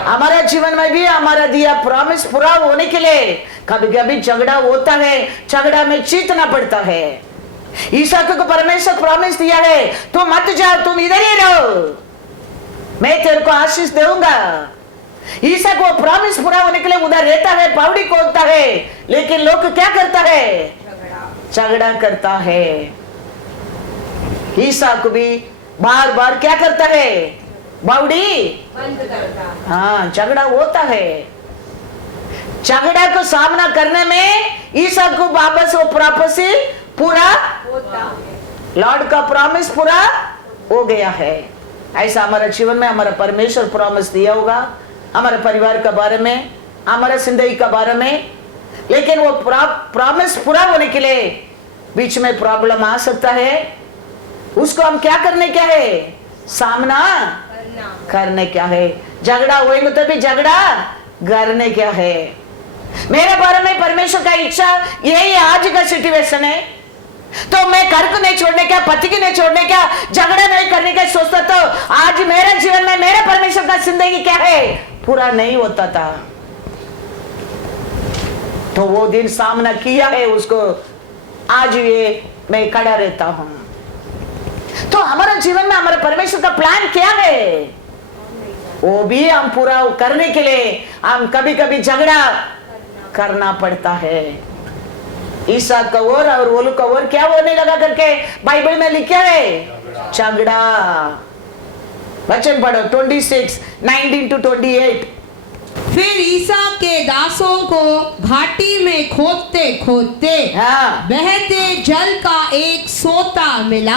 हमारा जीवन में भी हमारा दिया प्रॉमिस पूरा होने के लिए कभी कभी झगड़ा होता है, झगड़ा में जीतना पड़ता है। ईसाक को परमेश्वर प्रॉमिस दिया है, तुम मत जाओ, तुम इधर ही रहो, मैं तेरे को आशीष दूंगा। ईसाक को प्रॉमिस पूरा होने के लिए उधर रहता है, पावड़ी खोदता है, लेकिन लोग क्या करता है, झगड़ा करता है। ईसाक भी बार बार क्या करता है, बावड़ी बंद करता। हाँ, झगड़ा होता है। झगड़ा को सामना करने में ईसाक को वापस वो प्रॉमिस पूरा होता है, लॉर्ड का प्रॉमिस पूरा हो गया है। ऐसा हमारे जीवन में हमारा परमेश्वर प्रॉमिस दिया होगा, हमारे परिवार के बारे में, हमारे जिंदगी के बारे में, लेकिन वो प्रॉमिस पूरा होने के लिए बीच में प्रॉब्लम आ सकता है। उसको हम क्या करने क्या है, सामना करने क्या है। झगड़ा होएगा तो भी झगड़ा करने क्या है। मेरे बारे में परमेश्वर का इच्छा यही आज का सिचुएशन है। तो मैं घर को नहीं छोड़ने क्या, पति की नहीं छोड़ने क्या, झगड़ा नहीं करने का सोचता तो आज मेरे जीवन में मेरे परमेश्वर का जिंदगी क्या है पूरा नहीं होता था। तो वो दिन सामना किया है उसको, आज ये मैं खड़ा रहता हूं। तो हमारा जीवन में हमारे परमेश्वर का प्लान क्या है वो भी हम पूरा करने के लिए हम कभी कभी झगड़ा करना पड़ता है। ईसा का और वोलू का और क्या होने लगा करके बाइबल में लिखा है झगड़ा। वचन पढ़ो 26:19-28। फिर ईसा के दासों को घाटी में खोदते खोदते बहते जल का एक सोता मिला।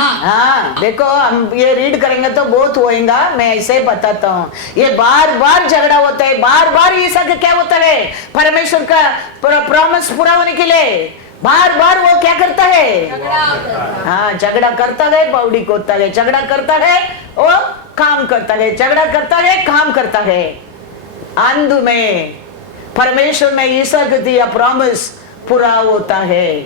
देखो हम ये रीड करेंगे तो बहुत होएगा, मैं ऐसे बताता हूँ। ये बार बार झगड़ा होता है, बार बार ईसा का क्या होता है परमेश्वर का प्रॉमिस पूरा होने के लिए बार बार वो क्या करता है, झगड़ा करता है, बावड़ी खोदता है, झगड़ा करता है, वो काम करता है, झगड़ा करता है, काम करता है। अंत में परमेश्वर ने ईसा को दिया प्रॉमिस पूरा होता है।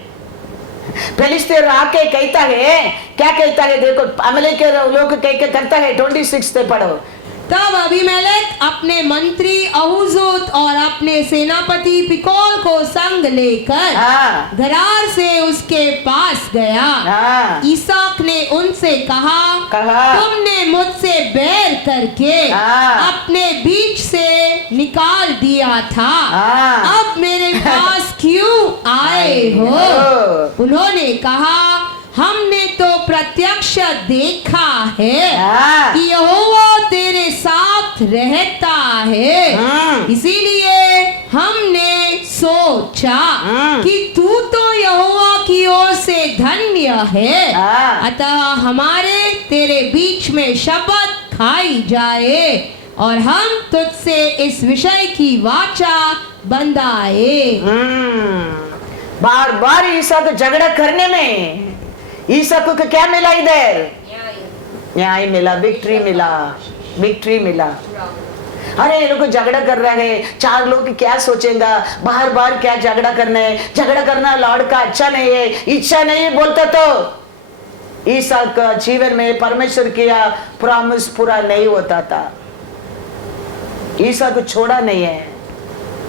फिलिस्तीन आके कहता है, क्या कहता है देखो, अमले के लोग कह के करता है 26 से पढ़ो। तब अबीमेलेक अपने मंत्री अहुजोत और अपने सेनापति पिकोल को संग लेकर गरार से उसके पास गया। इसहाक ने उनसे कहा तुमने मुझसे बैर करके अपने बीच से निकाल दिया था, अब मेरे पास क्यों आए हो? उन्होंने कहा हमने तो प्रत्यक्ष देखा है कि यहोवा तेरे साथ रहता है, इसीलिए हमने सोचा कि तू तो यहोवा की ओर से धन्य है, अतः हमारे तेरे बीच में शपथ खाई जाए और हम तुझसे इस विषय की वाचा बंधाए। बार बार ईसा को झगड़ा करने में ईसा को क्या मिला इधर? न्याय मिला, विक्ट्री मिला, विक्ट्री मिला। अरे ये लोग झगड़ा कर रहे हैं, चार लोग क्या सोचेंगे, बार बार क्या झगड़ा करना है, झगड़ा करना लॉर्ड का अच्छा नहीं है, इच्छा नहीं है बोलता तो ईसा का जीवन में परमेश्वर किया प्रॉमिस पूरा नहीं होता था। ईसा को छोड़ा नहीं है,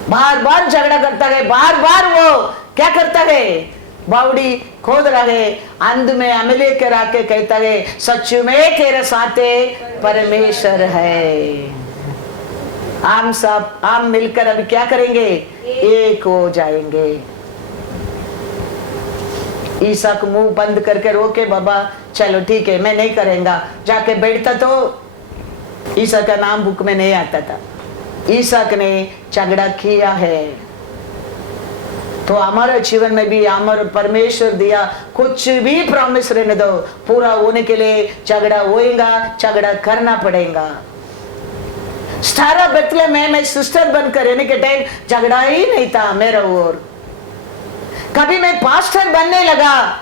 बार बार झगड़ा करता है, बार बार वो क्या करता है बावड़ी खोद रहे। अंत में अमले कर आके कहता है सच में तेरे साथ परमेश्वर है। हम मिलकर अभी क्या करेंगे, एक हो जाएंगे। ईसा को मुंह बंद करके रोके, बाबा चलो ठीक है मैं नहीं करेंगा, जाके बैठता तो ईसा का नाम बुक में नहीं आता था। ईसा ने झगड़ा किया है। तो हमारे जीवन में भी हमारे परमेश्वर दिया कुछ भी प्रॉमिस रहने दो, पूरा होने के लिए झगड़ा होएगा, झगड़ा करना पड़ेगा। सारा बतले मैं सिस्टर बनकर रहने के टाइम झगड़ा ही नहीं था मेरा और। कभी मैं पास्टर बनने लगा,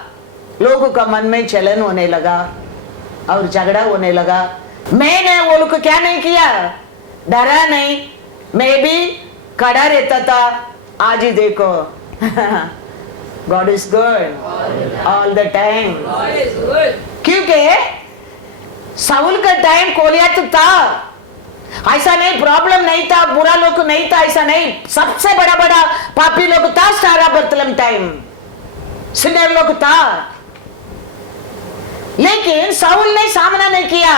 लोगों का मन में चलन होने लगा और झगड़ा होने लगा। मैंने वो लोग को क्या नहीं किया, डरा नहीं, मैं भी खड़ा रहता था। आज ही देखो God is good all the time। क्योंकि साउल का टाइम कोलियत था, ऐसा नहीं प्रॉब्लम नहीं था, बुरा लोग नहीं था, ऐसा नहीं, सबसे बड़ा बड़ा पापी लोग था सारा बतलम टाइम, सिनेर लोग था। लेकिन साउल ने सामना नहीं किया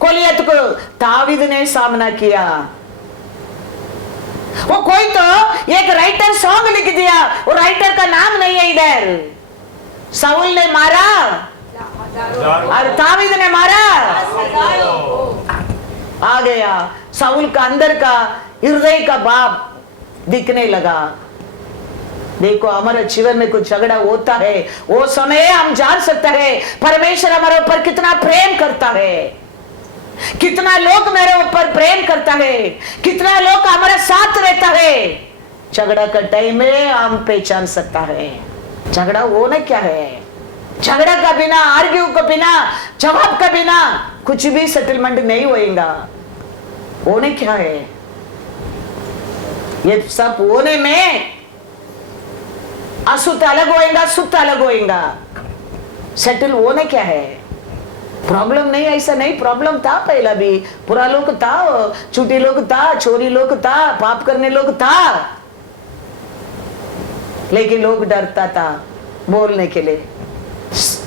कोलियत को, दाऊद ने सामना किया। वो कोई तो एक राइटर सॉन्ग लिख दिया, वो राइटर का नाम नहीं है इधर। साउल ने मारा और दाऊद ने मारा, आ गया साउल का अंदर का हृदय का बाप दिखने लगा। देखो हमारे जीवन में कुछ झगड़ा होता है, वो समय हम जान सकते हैं परमेश्वर हमारे ऊपर कितना प्रेम करता है, कितना लोग मेरे ऊपर प्रेम करता है, कितना लोग हमारे साथ रहता है। झगड़ा का टाइम में हम पहचान सकता है झगड़ा होना क्या है। झगड़ा का बिना, आर्ग्यू का बिना, जवाब का बिना कुछ भी सेटलमेंट नहीं होएगा। होने क्या है, ये सब होने में अशुद्ध अलग होएगा, शुद्ध अलग होएगा। सेटल होना क्या है? प्रॉब्लम नहीं, ऐसा नहीं, प्रॉब्लम था पहला भी, बुरा लोग था, चूटी लोग था, चोरी लोग था, पाप करने लोग था, लेकिन लोग डरता था बोलने के लिए।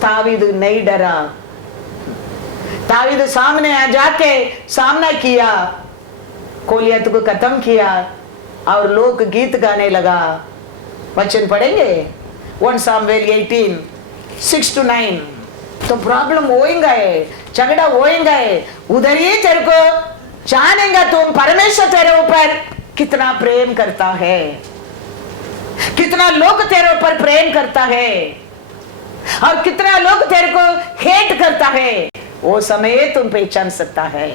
दाऊद नहीं डरा, दाऊद सामने आ जाके सामना किया, गोलियत को खत्म किया और लोग गीत गाने लगा। वचन पढ़ेंगे 1 सामुएल 18 6-9। तो प्रॉब्लम होएगा है, झगड़ा होएगा है, उधर ही तेरे को जानेगा तुम परमेश्वर तेरे ऊपर कितना प्रेम करता है, कितना लोग तेरे ऊपर प्रेम करता है और कितना लोग तेरे को हेट करता है, वो समय तुम पहचान सकता है।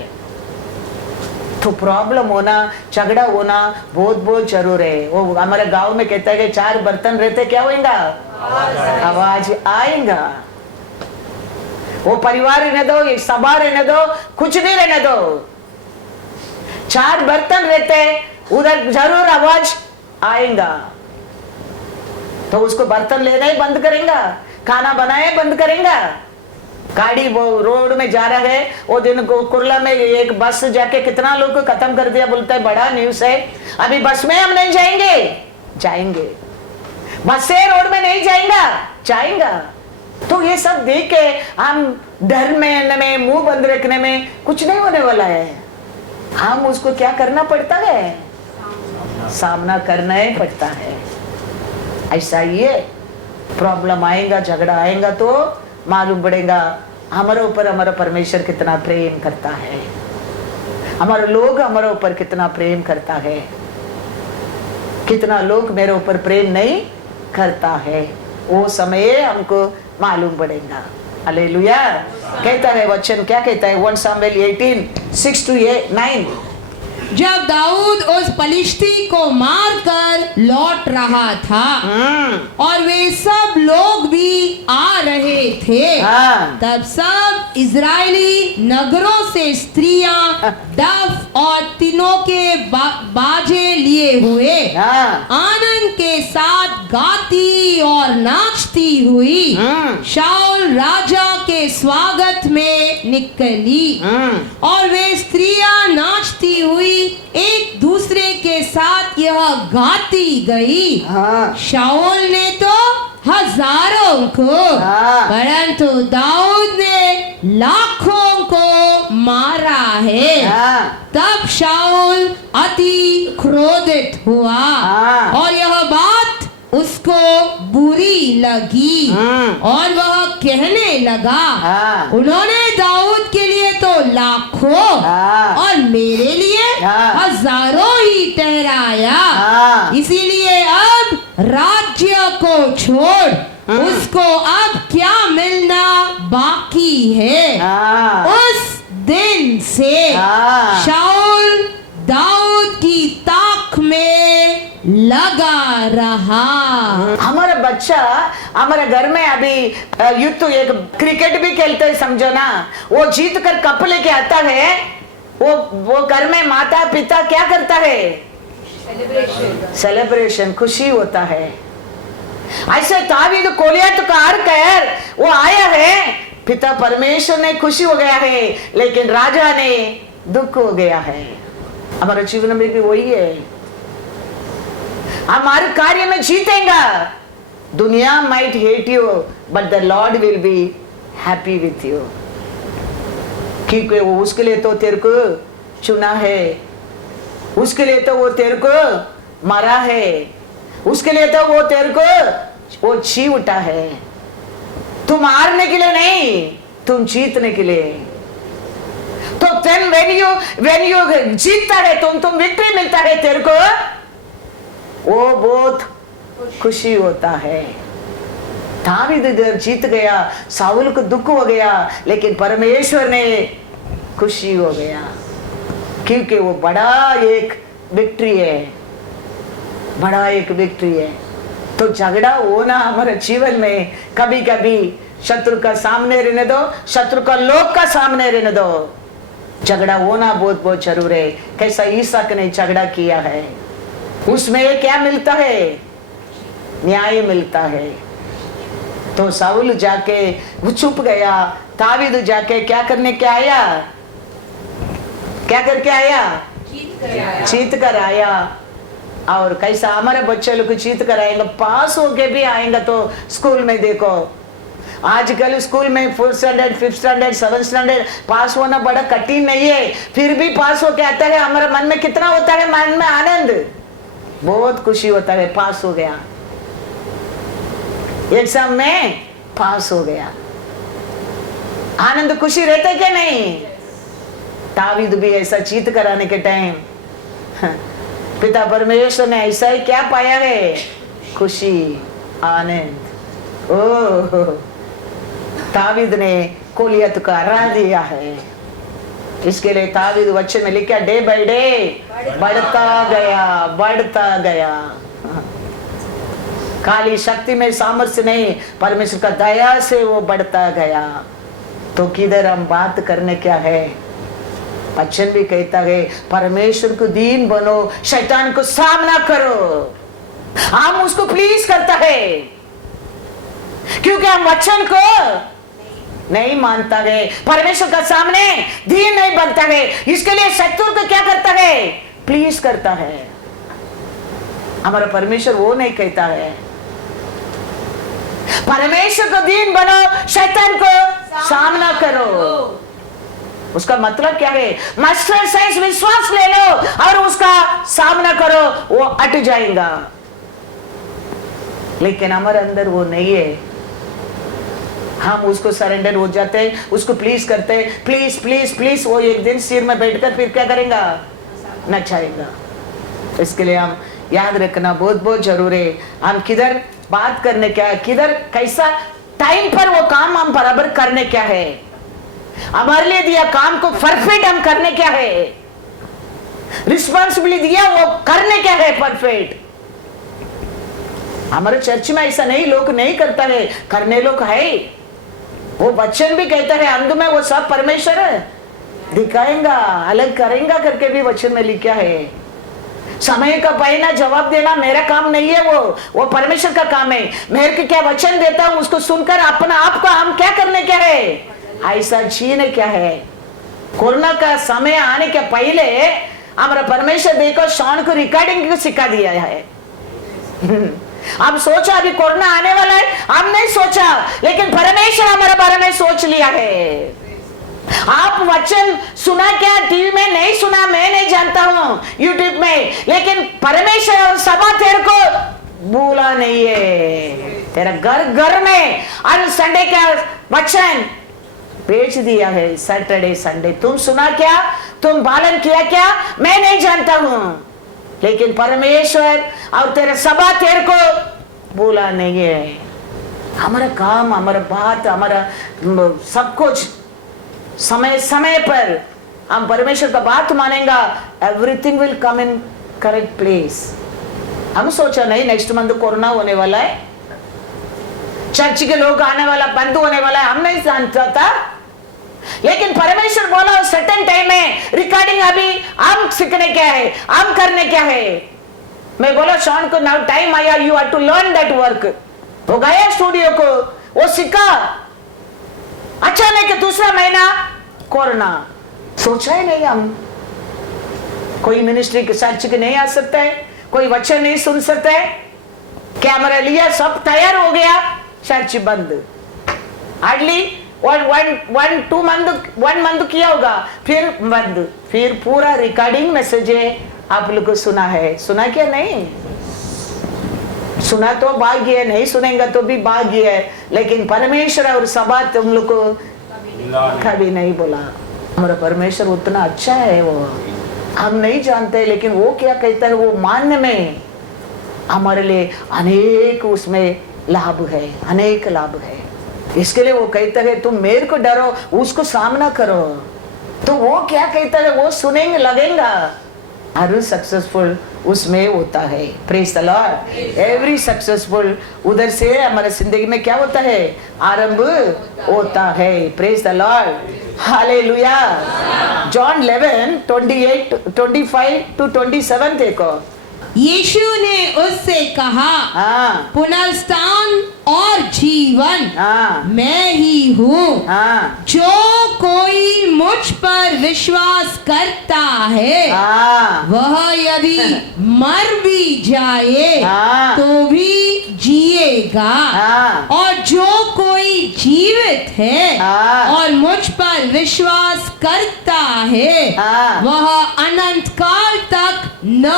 तो प्रॉब्लम होना, झगड़ा होना बहुत बहुत जरूर है। वो हमारे गांव में कहता है कि 4 बर्तन रहते क्या होगा? आवाज आएगा। वो परिवार रहने दो, ये सभा रहने दो, कुछ नहीं रहने दो, 4 बर्तन रहते उधर जरूर आवाज आएगा। तो उसको बर्तन लेना ही बंद करेगा, खाना बनाए बंद करेगा। गाड़ी वो रोड में जा रहा है, वो दिन कुरला में एक बस जाके कितना लोग को खत्म कर दिया, बोलता है बड़ा न्यूज है। अभी बस में हम नहीं जाएंगे, जाएंगे, बस से रोड में नहीं जाएगा। तो ये सब देख के हम डर में मुंह बंद रखने में कुछ नहीं होने वाला है। हम उसको क्या करना पड़ता है? सामना करना ही पड़ता है। ऐसा ही है, प्रॉब्लम आएगा, झगड़ा आएगा तो मालूम पड़ेगा हमारे ऊपर हमारा परमेश्वर कितना प्रेम करता है, हमारे लोग हमारे ऊपर कितना प्रेम करता है, कितना लोग मेरे ऊपर प्रेम नहीं करता है, वो समय हमको मालूम पड़ेगा। हालेलुया। कहता है वचन, क्या कहता है 1 सामुएल 18 6-9। जब दाऊद उस पलिश्ती को मारकर लौट रहा था और वे सब लोग भी आ रहे थे, तब सब इजरायली नगरों से स्त्रियां डफ और तीनों के बाजे लिए हुए आनंद के साथ गाती और नाचती हुई शाऊल राजा के स्वागत में निकली। और वे स्त्रियां नाचती हुई एक दूसरे के साथ यह गाती गई, शाऊल ने तो हजारों को, परंतु दाऊद ने लाखों को मारा है। तब शाऊल अति क्रोधित हुआ और यह बात उसको बुरी लगी और वह कहने लगा, उन्होंने दाऊद के लिए तो लाखों और मेरे लिए हजारों ही ठहराया, इसीलिए अब राज्य को छोड़ उसको अब क्या मिलना बाकी है। उस दिन से शाऊल दाऊद की ताक में लगा रहा। हमारा बच्चा हमारे घर में अभी युद्ध एक क्रिकेट भी खेलते है, समझो ना, वो जीत कर कप लेके आता है, वो घर में माता पिता क्या करता है? सेलिब्रेशन, खुशी होता है। ऐसे दाऊद गोलियत को हार कर वो आया है, पिता परमेश्वर ने खुशी हो गया है, लेकिन राजा ने दुख हो गया है। हमारे जीवन में भी वही है, हमारे कार्य में जीतेगा। दुनिया might hate you but the Lord will be happy with you, क्योंकि वो उसके लिए तो तेरे को चुना है, उसके लिए तो वो तेरे को मरा है, उसके लिए तो वो तेरे को वो जी उठा है। तुम हारने के लिए नहीं, तुम जीतने के लिए। तो when you जीतता है तुम विक्ट्री मिलता है तेरे को, वो बहुत खुशी होता है। दाऊद इधर जीत गया, शाऊल को दुख हो गया, लेकिन परमेश्वर ने खुशी हो गया, क्योंकि वो बड़ा एक विक्ट्री है, बड़ा एक विक्ट्री है। तो झगड़ा होना हमारे जीवन में कभी कभी शत्रु का सामने रहने दो, शत्रु का लोग का सामने रहने दो, झगड़ा होना बहुत बहुत जरूर है। कैसा ईसाक ने झगड़ा किया है, उसमें क्या मिलता है? न्याय मिलता है। तो साउल जाके वो चुप गया, दावीद जाके क्या करने के आया, क्या करके आया, जीत कर आया। और कैसा हमारे बच्चे लोग जीत कर आएंगे, पास होके भी आएंगे। तो स्कूल में देखो आजकल स्कूल में 4th standard 5th standard 7th standard पास होना बड़ा कठिन नहीं है, फिर भी पास होके आता है। हमारे मन में कितना होता है, मन में आनंद, बहुत खुशी होता है, पास हो गया, एग्जाम में पास हो गया, आनंद खुशी रहता क्या नहीं। दावीद भी ऐसा जीत कराने के टाइम पिता परमेश्वर ने ऐसा ही क्या पाया है, खुशी आनंद। ओह, दावीद ने गोलियत को हरा दिया है। इसके लिए दावीद वचन में लिखा, डे बाय डे बढ़ता गया। खाली शक्ति में सामर्थ्य नहीं, परमेश्वर का दया से वो बढ़ता गया। तो किधर हम बात करने क्या है, वचन भी कहता है परमेश्वर को दीन बनो, शैतान को सामना करो। हम उसको प्लीज करता है क्योंकि हम वचन को नहीं मानता है, परमेश्वर का सामने दीन नहीं बनता है। इसके लिए शत्रु को क्या करता है, प्लीज करता है। हमारा परमेश्वर वो नहीं कहता है परमेश्वर को दीन बनो, शैतान को सामना करो। उसका मतलब क्या है, मस्टर्ड साइज विश्वास ले लो और उसका सामना करो, वो हट जाएगा। लेकिन हमारे अंदर वो नहीं है, हम उसको सरेंडर हो जाते हैं, उसको प्लीज करते हैं, प्लीज प्लीज प्लीज। वो एक दिन सिर में बैठकर फिर क्या करेगा, नचाएगा। इसके लिए हम याद रखना बहुत बहुत जरूरी है, हम किधर बात करने क्या है, किधर कैसा टाइम पर वो काम हम बराबर करने क्या है, हमारे लिए दिया काम को परफेक्ट हम करने क्या है, रिस्पॉन्सिबिलिटी दिया वो करने क्या है परफेक्ट। हमारे चर्च में ऐसा नहीं, लोग नहीं करता है, करने लोग है। वो वचन भी कहता है अंत में वो सब परमेश्वर दिखाएगा, अलग करेगा करके भी वचन में लिखा है। समय का पाना जवाब देना मेरा काम नहीं है, वो परमेश्वर का काम है। मेरे को क्या वचन देता हूं उसको सुनकर अपना आप का हम क्या करने क्या है, ऐसा जीने क्या है। कोरोना का समय आने के पहले हमारा परमेश्वर देखो शॉन को रिकॉर्डिंग को सिखा दिया है। अब सोचा अभी कोरोना आने वाला है, हम नहीं सोचा, लेकिन परमेश्वर हमारे बारे में सोच लिया है। आप वचन सुना क्या, टीवी में नहीं सुना, मैं नहीं जानता हूँ, यूट्यूब में, लेकिन परमेश्वर और सभा तेरे को भूला नहीं है। तेरा घर घर में हर संडे का वचन भेज दिया है, सैटरडे संडे। तुम सुना क्या, तुम पालन किया क्या, मैं नहीं जानता हूँ, लेकिन परमेश्वर और तेरा सभा तेरे को भूला नहीं है। हमारा काम, हमारा बात, हमारा सब कुछ समय समय पर हम परमेश्वर का बात मानेगा, everything will come in correct place. हम सोचा नहीं नेक्स्ट मंथ कोरोना होने वाला है, चर्च के लोग आने वाला, बंद होने वाला है, हम नहीं जानता था, लेकिन परमेश्वर बोला सर्टेन टाइम में रिकॉर्डिंग अभी हम सीखने क्या है, हम करने क्या है। मैं बोला शॉन को नाउ टाइम आया, you have to learn that work. वो गया स्टूडियो को, वो सीखा। अचानक दूसरा महीना कोरोना, सोचा ही नहीं हम कोई मिनिस्ट्री के चर्च के नहीं आ सकता है, कोई वचन नहीं सुन सकता है, कैमरा लिया, सब तैयार हो गया, चर्च बंद। हार्डली 1 मंथ किया होगा, फिर बंद, फिर पूरा रिकॉर्डिंग मैसेज है, आप लोग को सुना है, सुना क्या नहीं सुना तो भाग्य है, नहीं सुनेंगे तो भी भाग्य है, लेकिन परमेश्वर और सभा तुम लोग को कभी नहीं बोला। हमारा परमेश्वर उतना अच्छा है, वो हम नहीं जानते, लेकिन वो क्या कहता है वो मानने में हमारे लिए अनेक उसमें लाभ है, अनेक लाभ है। इसके लिए वो कहता है तुम मेरे को डरो, उसको सामना करो। तो वो क्या कहता है वो सुनेंगे, लगेगा। हर सक्सेसफुल उसमें होता है। Praise the Lord. Every successful उधर से हमारे जिंदगी में क्या होता है, आरंभ होता है। Praise the Lord, hallelujah. John 11:28-25-27 देखो, यीशु ने उससे कहा, हाँ पुनरुत्थान और जीवन हाँ मैं ही हूँ। हाँ जो कोई मुझ पर विश्वास करता है हाँ वह यदि मर भी जाए हाँ। तो भी जिएगा। हाँ। और जो कोई जीवित है हाँ। और मुझ पर विश्वास करता है हाँ। वह अनंत काल तक न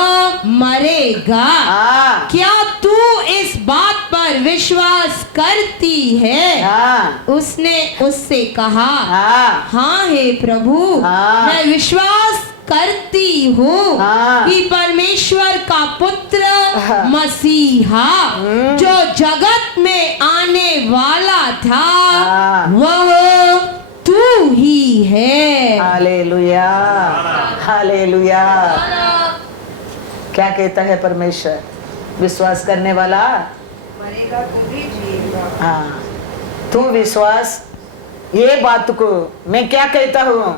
मरेगा। हाँ क्या तू इस बात पर विश्वास करती है? हाँ उसने उससे कहा, हाँ हाँ हे प्रभु, हाँ। मैं विश्वास करती हूँ हाँ। कि परमेश्वर का पुत्र हाँ। मसीहा जो जगत में आने वाला था हाँ। वह तू ही है। Hallelujah hallelujah. क्या कहता है परमेश्वर? विश्वास करने वाला मरेगा तो भी जिएगा। हाँ, तू विश्वास, ये बात को मैं क्या कहता हूँ,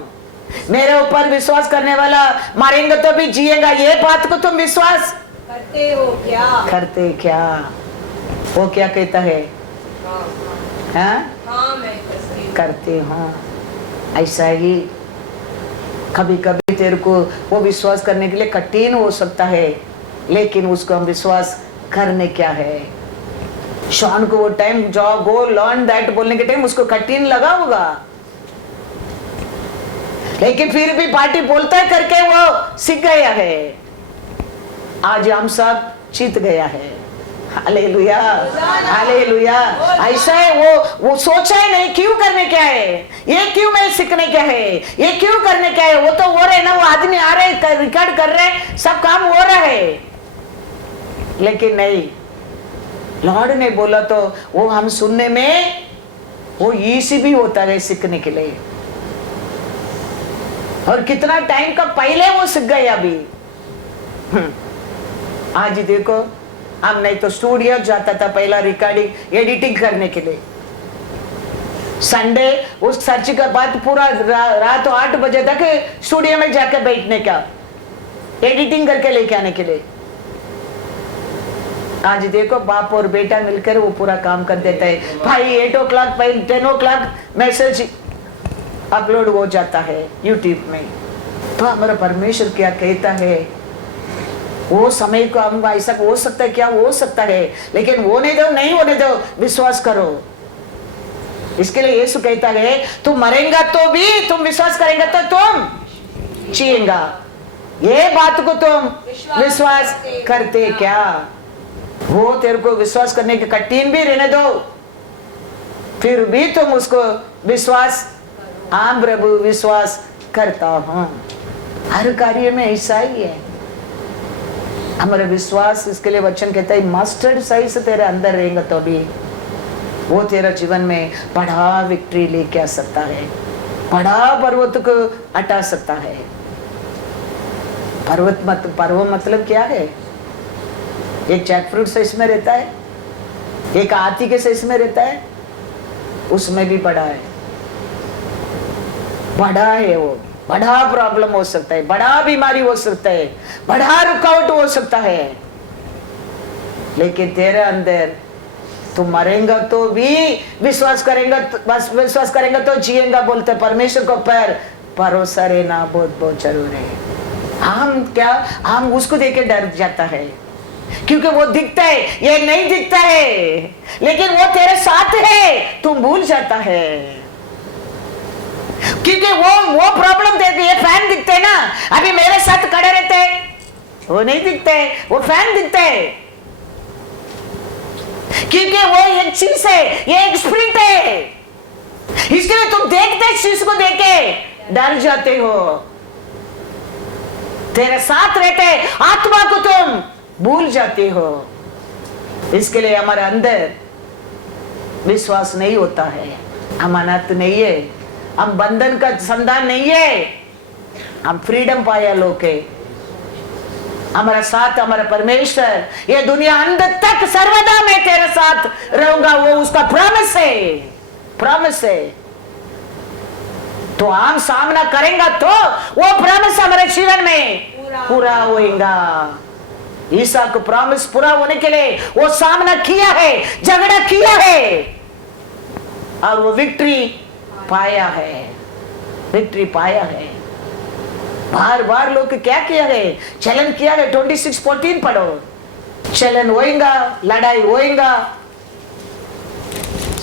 मेरे ऊपर विश्वास करने वाला मरेंगे तो भी जिएगा, ये बात को तुम विश्वास करते हो क्या? करते क्या? वो क्या कहता है? हाँ हाँ मैं करते हो। ऐसा ही कभी कभी तेरे को वो विश्वास करने के लिए कठिन हो सकता है, लेकिन उसको हम विश्वास करने क्या है। शॉन को वो टाइम जाओ गो लर्न दैट बोलने के टाइम उसको कठिन लगा होगा, लेकिन फिर भी पार्टी बोलता है करके वो सीख गया है। आज हम सब जीत गया है। Hallelujah hallelujah. ऐसा है वो सोचा है नहीं क्यों करने क्या है, ये क्यों मैं सीखने क्या है, ये क्यों करने क्या है। वो तो हो रहे ना, वो आदमी आ रहे रिकॉर्ड कर रहे, सब काम हो रहा है, लेकिन नहीं, लॉर्ड ने बोला तो वो हम सुनने में वो इजी भी होता है सीखने के लिए। और कितना टाइम का पहले वो सीख गए अभी। आज देखो, हम नहीं तो स्टूडियो जाता था पहला रिकॉर्डिंग एडिटिंग करने के लिए। संडे उस सर्च के बाद पूरा रात 8 बजे तक स्टूडियो में जाकर बैठने का, एडिटिंग करके लेके आने के लिए। आज देखो बाप और बेटा मिलकर वो पूरा काम कर देता है। भाई 8 o'clock 10 o'clock मैसेज अपलोड हो जाता है यूट्यूब में। तो हमारा परमेश्वर क्या कहता है, वो समय को हम ऐसा हो सकता है, क्या हो सकता है, लेकिन होने दो, नहीं होने दो, विश्वास करो। इसके लिए यीशु कहता है तुम मरेंगा तो भी तुम विश्वास करेंगे तो तुम जिएगा। ये बात को तुम विश्वास करते क्या? वो तेरे को विश्वास करने के कठिन भी रहने दो, फिर भी तुम उसको विश्वास, हाँ प्रभु विश्वास करता हूं। हर कार्य में ऐसा ही है हमारा विश्वास। इसके लिए वचन कहता है मस्टर्ड साइज तेरे अंदर रहेगा तो भी वो तेरा जीवन में बड़ा विक्ट्री लेके आ सकता है, बड़ा पर्वत को हटा सकता है। पर्वत मतलब क्या है? एक जैक फ्रूट साइज में रहता है, एक हाथी के साइज में रहता है, उसमें भी बड़ा है, बड़ा है वो। बड़ा प्रॉब्लम हो सकता है, बड़ा बीमारी हो सकता है, बड़ा रुकावट हो सकता है, लेकिन तेरे अंदर तुम मरेंगा तो भी विश्वास करेंगा, बस विश्वास करेंगा तो जिएगा बोलते परमेश्वर को पर भरोसा रहना बहुत बहुत जरूरी है। हम उसको देख के डर जाता है क्योंकि वो दिखता है, ये नहीं दिखता है, लेकिन वो तेरे साथ है, तुम भूल जाता है। क्योंकि वो प्रॉब्लम देते, ये फैन दिखते हैं ना, अभी मेरे साथ खड़े रहते हैं, वो नहीं दिखते, वो फैन दिखते हैं, क्योंकि वो एक चीज है, ये एक स्प्रिंट है। इसलिए तुम देखते चीज को देखे डर जाते हो, तेरे साथ रहते आत्मा को तुम भूल जाते हो। इसके लिए हमारे अंदर विश्वास नहीं होता है, अमानत नहीं है, हम बंधन का संधान नहीं है, हम फ्रीडम पाया लोग के। हमारा साथ हमारा परमेश्वर, ये दुनिया अंत तक सर्वदा मैं तेरे साथ रहूंगा, वो उसका प्रॉमिस है, प्रॉमिस है। तो हम सामना करेंगे तो वो प्रॉमिस हमारे जीवन में पूरा होएगा। ईसा को प्रॉमिस पूरा होने के लिए वो सामना किया है, झगड़ा किया है और वो विक्ट्री पाया है, विक्ट्री पाया है। बार बार लोग क्या किया है, चलन किया है। 26:14 पढ़ो। चलन होएगा, लड़ाई होएगा,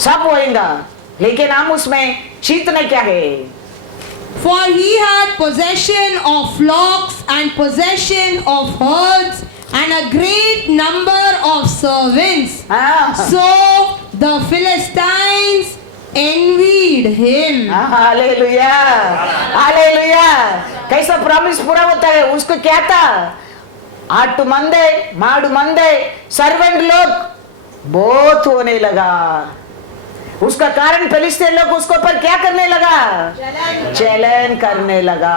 सब होएगा, लेकिन हम उसमें जीतना क्या है? For he had possession of flocks and possession of herds and a great number of servants. So the Philistines envied him. Hallelujah, hallelujah. कैसा प्रॉमिस पूरा होता है? उसको क्या था? आटू मंदे, माडू मंदे, सर्वेंट लोग बहुत होने लगा। उसका कारण फिलिस्तीन लोग उसको पर क्या करने लगा? चैलेंज करने लगा।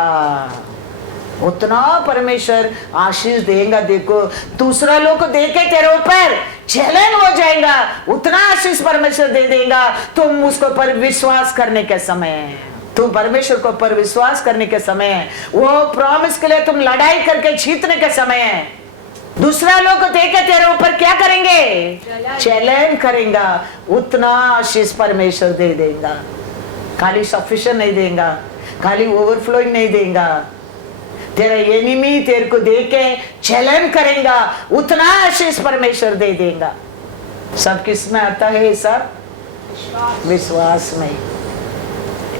उतना परमेश्वर आशीष देगा। देखो, दूसरा लोग को देखे तेरे ऊपर चैलेंज हो जाएगा, उतना आशीष परमेश्वर दे देगा। तुम उसको पर विश्वास करने के समय, तुम परमेश्वर को पर विश्वास करने के समय, वो प्रॉमिस के लिए तुम लड़ाई करके जीतने के समय, दूसरा लोग को देखे तेरे ऊपर क्या करेंगे? चैलेंज करेगा, उतना आशीष परमेश्वर दे देगा। खाली सफिशिएंट नहीं देगा, खाली ओवरफ्लोइंग नहीं देगा। तेरा एनिमी तेरे को देके चैलेंज करेगा, उतना आशीष परमेश्वर दे देगा। सब किस में आता है? सब विश्वास में।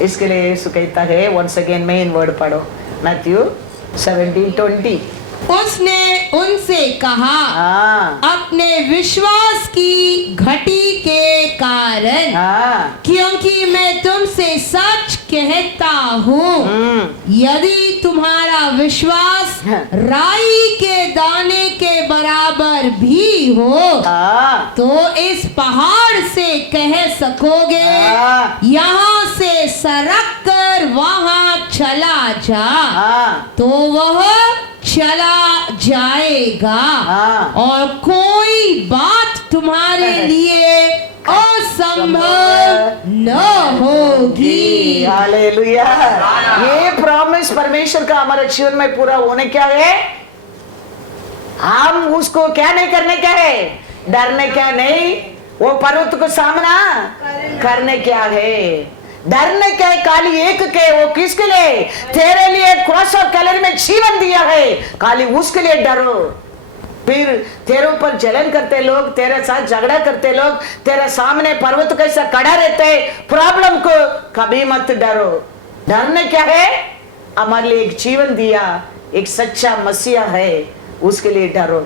इसके लिए यीशु कहता है, वंस अगेन मेन वर्ड पढ़ो, मैथ्यू 17:20। उसने उनसे कहा, अपने विश्वास की घटी के कारण, क्योंकि मैं तुमसे सच कहता हूँ, यदि तुम्हारा विश्वास राई के दाने के बराबर भी हो, तो इस पहाड़ से कह सकोगे, यहाँ से सरक कर वहाँ चला जा, तो वह चला जाएगा, और कोई बात तुम्हारे लिए असंभव न होगी। हालेलुया। ये प्रॉमिस परमेश्वर का हमारे जीवन में पूरा होने क्या है? हम उसको क्या नहीं करने क्या है? डरने क्या नहीं, वो पर्वत को सामना करने क्या है? डरने क्या है? खाली एक के, वो किसके लिए? तेरे लिए क्रॉस ऑफ कैलरी में जीवन दिया है, खाली उसके लिए डरो। फिर तेरे ऊपर जलन करते लोग, तेरे साथ झगड़ा करते लोग, तेरे सामने पर्वत कैसा खड़ा रहते, प्रॉब्लम को कभी मत डरो। डरने क्या है? हमारे लिए एक जीवन दिया, एक सच्चा मसीहा है, उसके लिए डरो।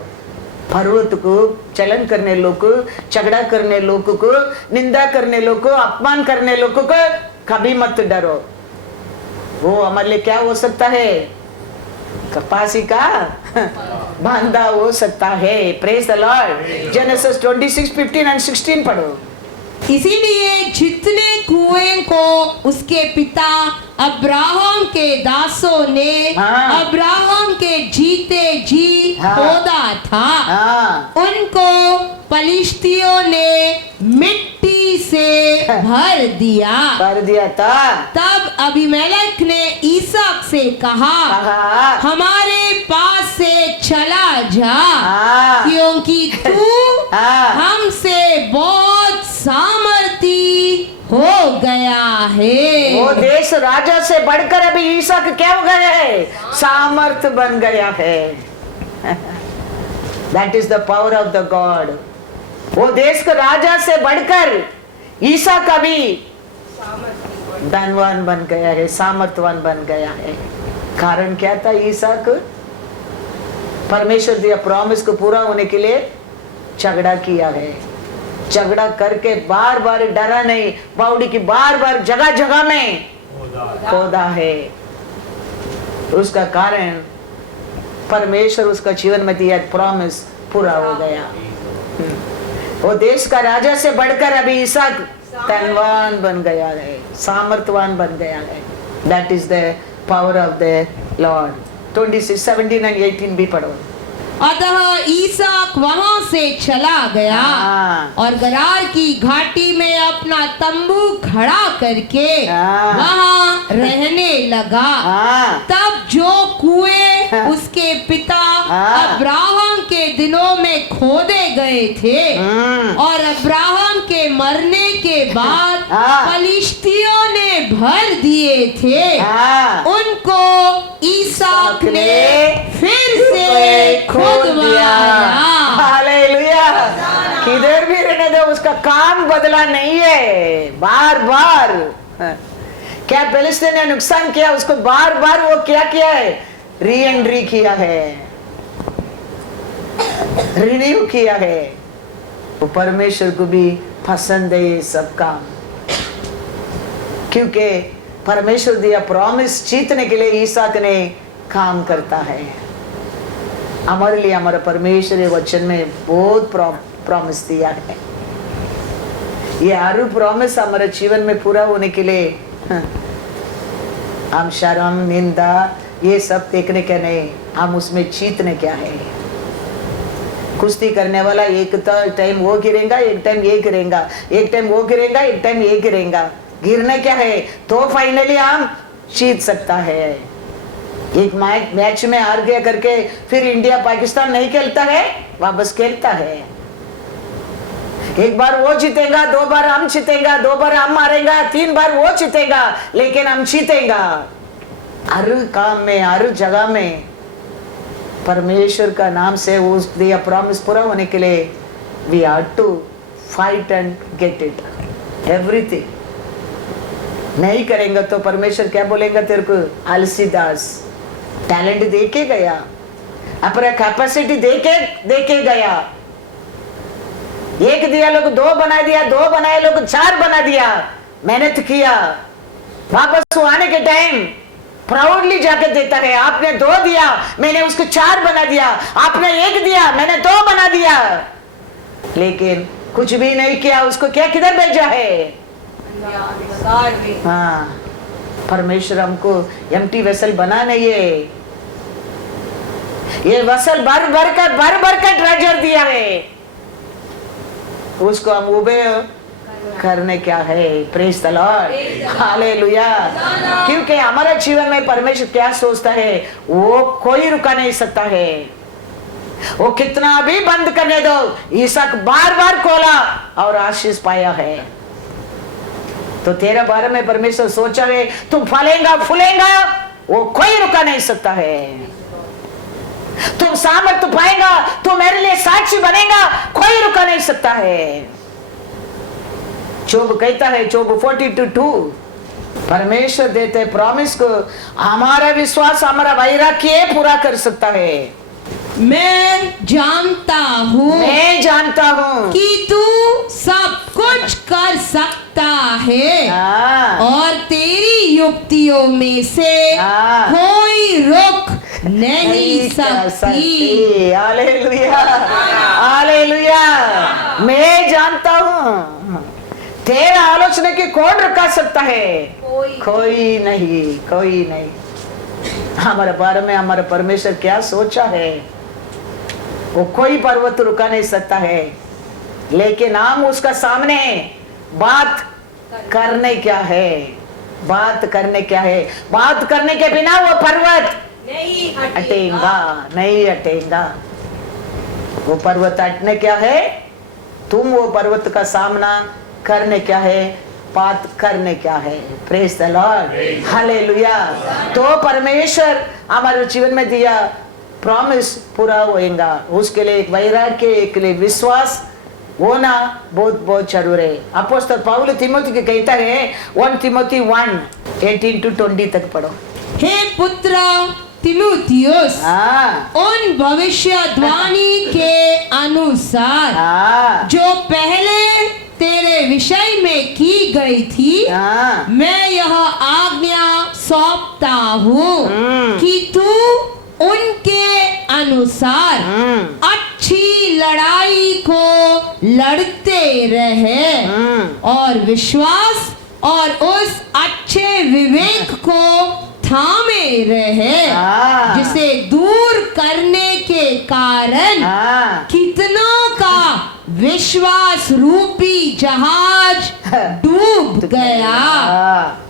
पर्वत को, चलन करने लोग को, झगड़ा करने लोगों को, निंदा करने लोगों को, अपमान करने लोगों को कभी मत डरो। वो हमारे लिए क्या हो सकता है? कपासी का बांधा हो सकता है। Praise the Lord. Genesis 26:15 and 16 पढ़ो। इसीलिए जितने कुएं को उसके पिता अब्राहम के दासों ने अब्राहम के जीते जी खोदा था, उनको पलिश्तियों ने मिट्टी से भर दिया था। तब अबीमेलेक ने ईसाक से कहा, हमारे पास से चला जा, क्योंकि तू हमसे बहुत सामर्थी हो गया है। वो देश राजा से बढ़कर अभी ईसाक क्या हो गया है? सामर्थ बन गया है। That is the power of the God. वो देश का राजा से बढ़कर ईसाक अभी धनवान बन गया है, सामर्थवान बन गया है। कारण क्या था? ईसाक परमेश्वर दिया प्रॉमिस को पूरा होने के लिए झगड़ा किया है। झगड़ा करके बार बार डरा नहीं, बावड़ी की बार बार जगह जगह में खोदा है। उसका कारण परमेश्वर उसका जीवन में दिया प्रॉमिस पूरा हो गया। वो देश का राजा से बढ़कर अभी ईसाक धनवान बन गया है, सामर्थवान बन गया है। That is the power of the Lord. 26:17 and 18 भी पढ़ो। अतः ईसाक वहां से चला गया और गरार की घाटी में अपना तंबू खड़ा करके वहां रहने लगा। तब जो कुएं उसके पिता अब्राहम के दिनों में खोदे गए थे और अब्राहम के मरने के बाद फलिश्तियों ने भर दिए थे, उनको इसहाक ने फिर से खुदवाया। हालेलुया। किधर भी रहने दो, उसका काम बदला नहीं है। बार बार क्या फिलिस्तीन ने नुकसान किया, उसको बार बार वो क्या किया है, री एंट्री किया है, रिन्यू किया है। वो परमेश्वर को भी पसंद है ये सब काम, क्योंकि परमेश्वर दिया प्रॉमिस जीतने के लिए इसहाक ने काम करता है। हमारे लिए हमारा परमेश्वर वचन में बहुत प्रॉमिस दिया है। ये हर प्रॉमिस हमारे जीवन में पूरा होने के लिए हम शर्म निंदा ये सब देखने के नहीं, हम उसमें जीतने क्या है। कुश्ती करने वाला एक टाइम वो गिरेगा, एक टाइम ये गिरेगा, एक टाइम वो गिरेगा, एक टाइम ये गिरेगा। गिरने क्या है तो फाइनली हम जीत सकता है। एक मैच में हार गया करके फिर इंडिया पाकिस्तान नहीं खेलता है, वापस खेलता है। एक बार वो जीतेगा, दो बार हम जीतेगा, दो बार हम हारेगा, तीन बार वो जीतेगा, लेकिन हम जीतेगा। हर काम में हर जगह में परमेश्वर का नाम से उस दिया प्रॉमिस पूरा होने के लिए we are to fight and get it everything. नहीं करेंगे तो परमेश्वर क्या बोलेगा, तेरे को आलसी दास। टैलेंट दे के गया, अपना कैपेसिटी दे के गया। एक दिया लोग दो बना दिया, दो बनाए लोग चार बना दिया, मेहनत किया। वापस आने के टाइम प्राउडली जाके देता है, आपने दो दिया मैंने उसको चार बना दिया, आपने एक दिया मैंने दो बना दिया, लेकिन कुछ भी नहीं किया। उसको क्या किधर भेजा है? हाँ, परमेश्वर हमको एम्प्टी वेसल बना नहीं है, ये वेसल भर भर कर ट्रेजर दिया है। उसको हम उबे करने क्या है। Praise the Lord, hallelujah. क्योंकि हमारे जीवन में परमेश्वर क्या सोचता है वो कोई रुका नहीं सकता है। वो कितना भी बंद करने दो, इसहाक बार बार खोला और आशीष पाया है। तो तेरे बारे में परमेश्वर सोचा है तुम फलेगा फूलेगा, वो कोई रुका नहीं सकता है। तुम सामर्थ्य पाएगा, तो मेरे लिए साक्षी बनेगा, कोई रुका नहीं सकता है। जोब कहता है, जोब 42:2, परमेश्वर देते प्रॉमिस को हमारा विश्वास हमारा वैराग्य पूरा कर सकता है। मैं जानता हूँ कि तू सब कुछ कर सकता है और तेरी युक्तियों में से कोई रोक नहीं सकती। Hallelujah, hallelujah. मैं जानता हूँ तेरा आलोचना के कौन रुका सकता है? कोई नहीं। हमारे बारे में हमारा परमेश्वर क्या सोचा है वो कोई पर्वत रुका नहीं सकता है। लेकिन हम उसका सामने बात करने क्या है, बात करने के बिना वो पर्वत नहीं हटेगा। वो पर्वत हटने क्या है, तुम वो पर्वत का सामना करने क्या है, बात करने क्या है। Praise the Lord, hallelujah. तो परमेश्वर हमारे जीवन में दिया प्रॉमिस पूरा होएगा, उसके लिए एक वैराग्य, एक लिए विश्वास होना बहुत जरूरी है। अपोस्तल पौलुस तीमुथी को कहता है 1 Timothy 1:18-20 तक पढ़ो। हे पुत्र तिमुथियुस, उन भविष्यवाणी के अनुसार जो पहले तेरे विषय में की गई थी, मैं यह आज्ञा सौंपता हूँ कि तू उनके अनुसार अच्छी लड़ाई को लड़ते रहे और विश्वास और उस अच्छे विवेक को थामे रहे, जिसे दूर करने के कारण कितनों का विश्वास रूपी जहाज डूब गया।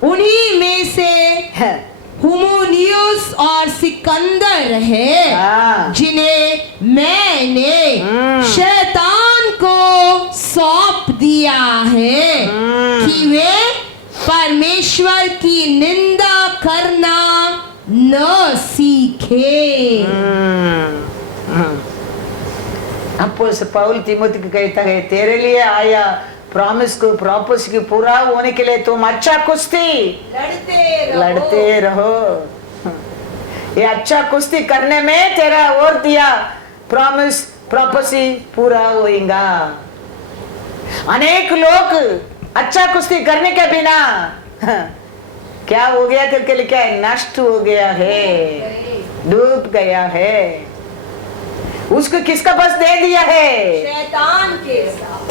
उन्हीं में से हुमुनियुस और सिकंदर है, जिन्हें मैंने परमेश्वर की निंदा करना न सीखे। अपोस्तल पौल तीमुथी को कहता है, तेरे लिए आया प्रॉमिस को प्रोपोज को पूरा होने के लिए तुम अच्छा कुश्ती लड़ते रहो। ये अच्छा कुश्ती करने में तेरा और दिया प्रॉमिस प्रोपोजी पूरा होएगा। अनेक लोग अच्छा कुश्ती करने के बिना क्या हो गया करके लिखा है, नष्ट हो गया है, डूब गया है। उसको किसका बस दे दिया है? शैतान के साथ।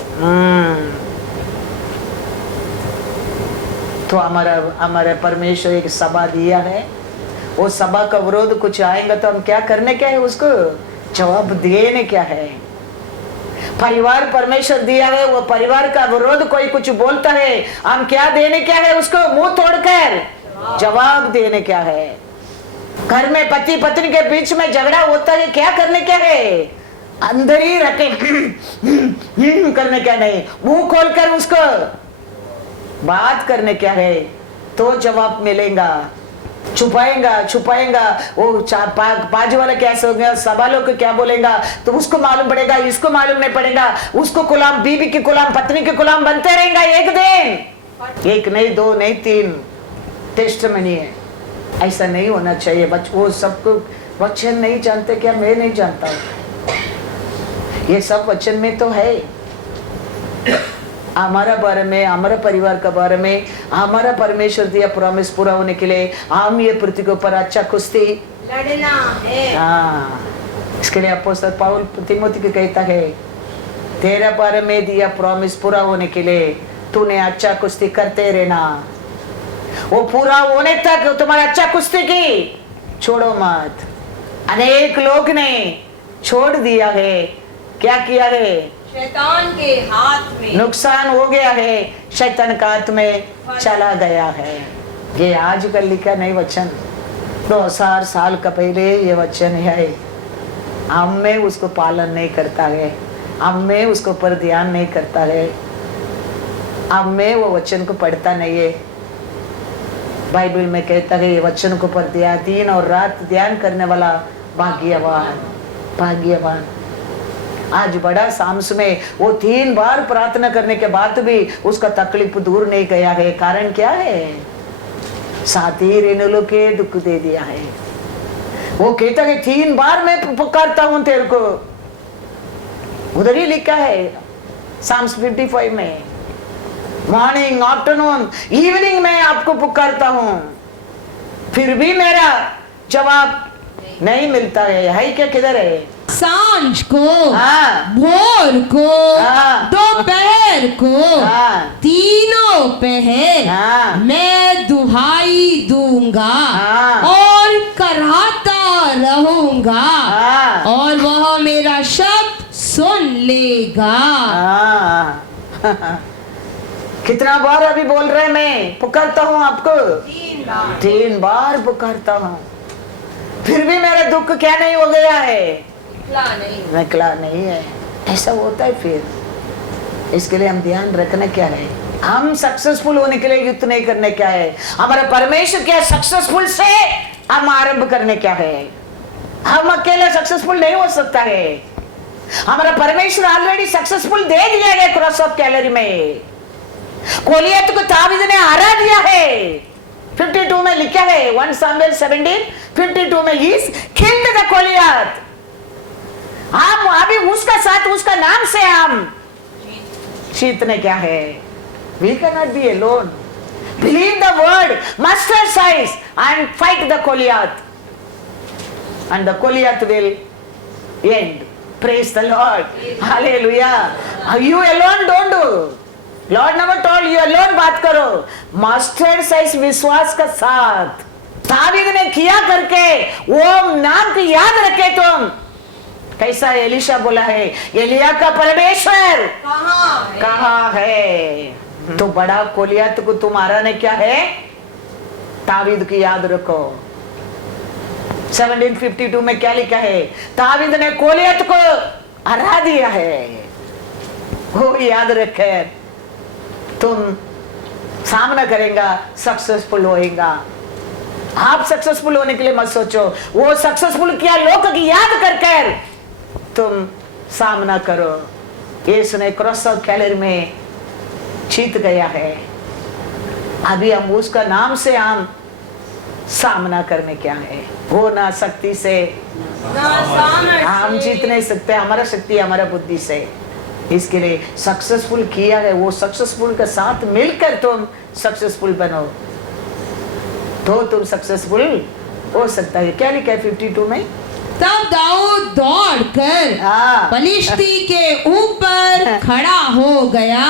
तो हमारे परमेश्वर एक सभा दिया है, वो सभा का विरोध कुछ आएगा तो हम क्या करने क्या है, उसको जवाब देने क्या है। परिवार परमेश्वर दिया है, वो परिवार का विरोध कोई कुछ बोलता है, हम क्या देने क्या है, उसको मुंह तोड़कर जवाब देने क्या है। घर में पति पत्नी के बीच में झगड़ा होता है, क्या करने क्या है, अंदर ही रखे करने क्या नहीं, मुंह खोलकर उसको बात करने क्या है तो जवाब मिलेगा। छुपाएगा वो बाजू वाला कैसे हो गया, सब लोग को क्या बोलेगा तो उसको मालूम पड़ेगा, इसको मालूम नहीं पड़ेगा। उसको गुलाम, बीबी के गुलाम, पत्नी के गुलाम बनते रहेगा एक दिन, एक नहीं, दो नहीं, तीन टेस्टमनी है। ऐसा नहीं होना चाहिए। वो सबको वचन नहीं जानते क्या? मैं नहीं जानता, ये सब वचन में तो है। हमारा बारे में, हमारा परिवार का बारे में, हमारा परमेश्वर दिया प्रॉमिस पूरा होने के लिए हम ये पृथ्वी के ऊपर अच्छा कुश्ती लड़ना है। हाँ, इसके लिए अपोस्तल पौल तीमुथी को कहता है, तेरे बारे में दिया प्रॉमिस पूरा होने के लिए तूने अच्छा कुश्ती करते रहना। वो पूरा होने तक तुम्हारा अच्छा कुश्ती की छोड़ो मत। अनेक लोग ने छोड़ दिया है, क्या किया है, शैतान के हाथ में नुकसान हो गया है, शैतान का हाथ में चला गया है। ये आज कल लिखा नहीं वचन, 2000 साल का पहले ये वचन है। हम में उसको पालन नहीं करता है, हम में उसको पर ध्यान नहीं करता है, हम में वो वचन को पढ़ता नहीं है। बाइबल में कहता है ये वचन को पर दिन और रात ध्यान करने वाला भाग्यवान, भाग्यवान। आज बड़ा साम्स में वो 3 बार प्रार्थना करने के बाद भी उसका तकलीफ दूर नहीं गया है। कारण क्या है? साथी रेणुलो के दुख दे दिया है। वो कहता है 3 बार मैं पुकारता हूं तेरे को, उधर ही लिखा है साम्स 55 में, मॉर्निंग आफ्टरनून इवनिंग में आपको पुकारता हूं, फिर भी मेरा जवाब नहीं मिलता है क्या? किधर है? सांझ को, हाँ, भोर को, हाँ, दोपहर को, हाँ, तीनों पहर हाँ, मैं दुहाई दूंगा, हाँ, और कराता रहूंगा, हाँ, और वह मेरा शब्द सुन लेगा। हाँ। कितना बार अभी बोल रहे, मैं पुकारता हूँ आपको, 3 बार पुकारता हूँ, फिर भी मेरा दुख क्या नहीं हो गया है? निकला नहीं है। ऐसा होता है फिर। इसके लिए हम ध्यान रखना क्या है, हम सक्सेसफुल होने के लिए युद्ध नहीं करने क्या है, हमारा परमेश्वर क्या सक्सेसफुल से हम आरंभ करने क्या है। हम अकेले सक्सेसफुल नहीं हो सकता है, हमारा परमेश्वर ऑलरेडी सक्सेसफुल दे दिया है क्रॉस ऑफ कैलरी में। गोलियत को दाऊद ने हरा दिया है, 52 में लिखा है, 1 सामुएल 17:52 में ही किल्ड द गोलियत। हम अभी उसका साथ, उसका नाम से हम जीतने क्या है। We cannot be alone. Believe the word, mustard size, and fight the Goliath, and the Goliath will end. Praise the Lord. Hallelujah. You alone don't do. Lord never told you alone बात करो, mustard size विश्वास का साथ दाऊद ने किया करके वो नाम की याद रखे तुम। कैसा एलिशा बोला है, एलिया का परमेश्वर कहाँ है? तो बड़ा गोलियत को तुम्हारा ने क्या है, दाऊद की याद रखो। 17:52 में क्या लिखा है, दाऊद ने गोलियत को हरा दिया है, वो याद रखे। तुम सामना करेगा, सक्सेसफुल होएगा। आप सक्सेसफुल होने के लिए मत सोचो, वो सक्सेसफुल किया लोग की याद कर कर तुम सामना करो। यीशु ने क्रॉस ऑफ कैलवरी में जीत गया है। अभी हम उसका नाम से हम सामना करने क्या है, वो ना शक्ति से हम जीत नहीं सकते, हमारा शक्ति हमारा बुद्धि से। इसके लिए सक्सेसफुल किया है, वो सक्सेसफुल के साथ मिलकर तुम सक्सेसफुल बनो तो तुम सक्सेसफुल हो सकता है। क्या लिखा है 52 में? तब दाऊद दौड़कर फलिश्ती के ऊपर खड़ा हो गया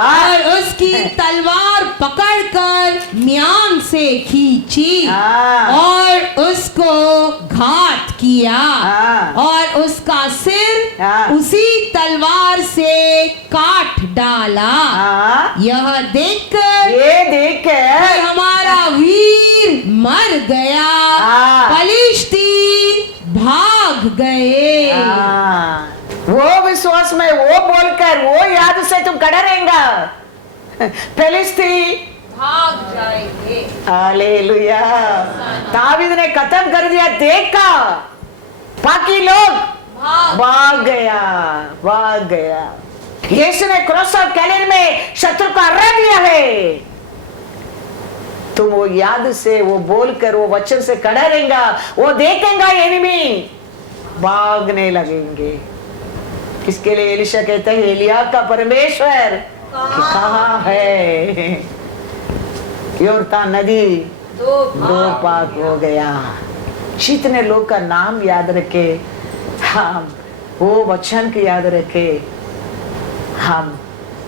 और उसकी तलवार पकड़कर म्यान से खींची और उसको घात किया और उसका सिर उसी तलवार से काट डाला। यह देखकर कि हमारा वीर मर गया, फलिश्ती भाग गए। वो विश्वास में, वो बोलकर, वो याद से तुम खड़ा रहेगा, फिलिस्ती भाग जाएंगे। हालेलुया। दावीद ने खत्म कर दिया, देखा बाकी लोग भाग गया। यीशु ने क्रॉस ऑफ कैलवरी में शत्रु को हरा दिया है। तुम वो याद से, वो बोलकर, वो वचन से खड़ा रहेगा, वो देखेगा एनिमी भागने लगेंगे। इसके लिए एलिशा कहते हैं, एलिया का परमेश्वर कहाँ है? योर्दान नदी दो पाक हो गया। जितने लोग का नाम याद रखे, हम वो वचन की याद रखे, हम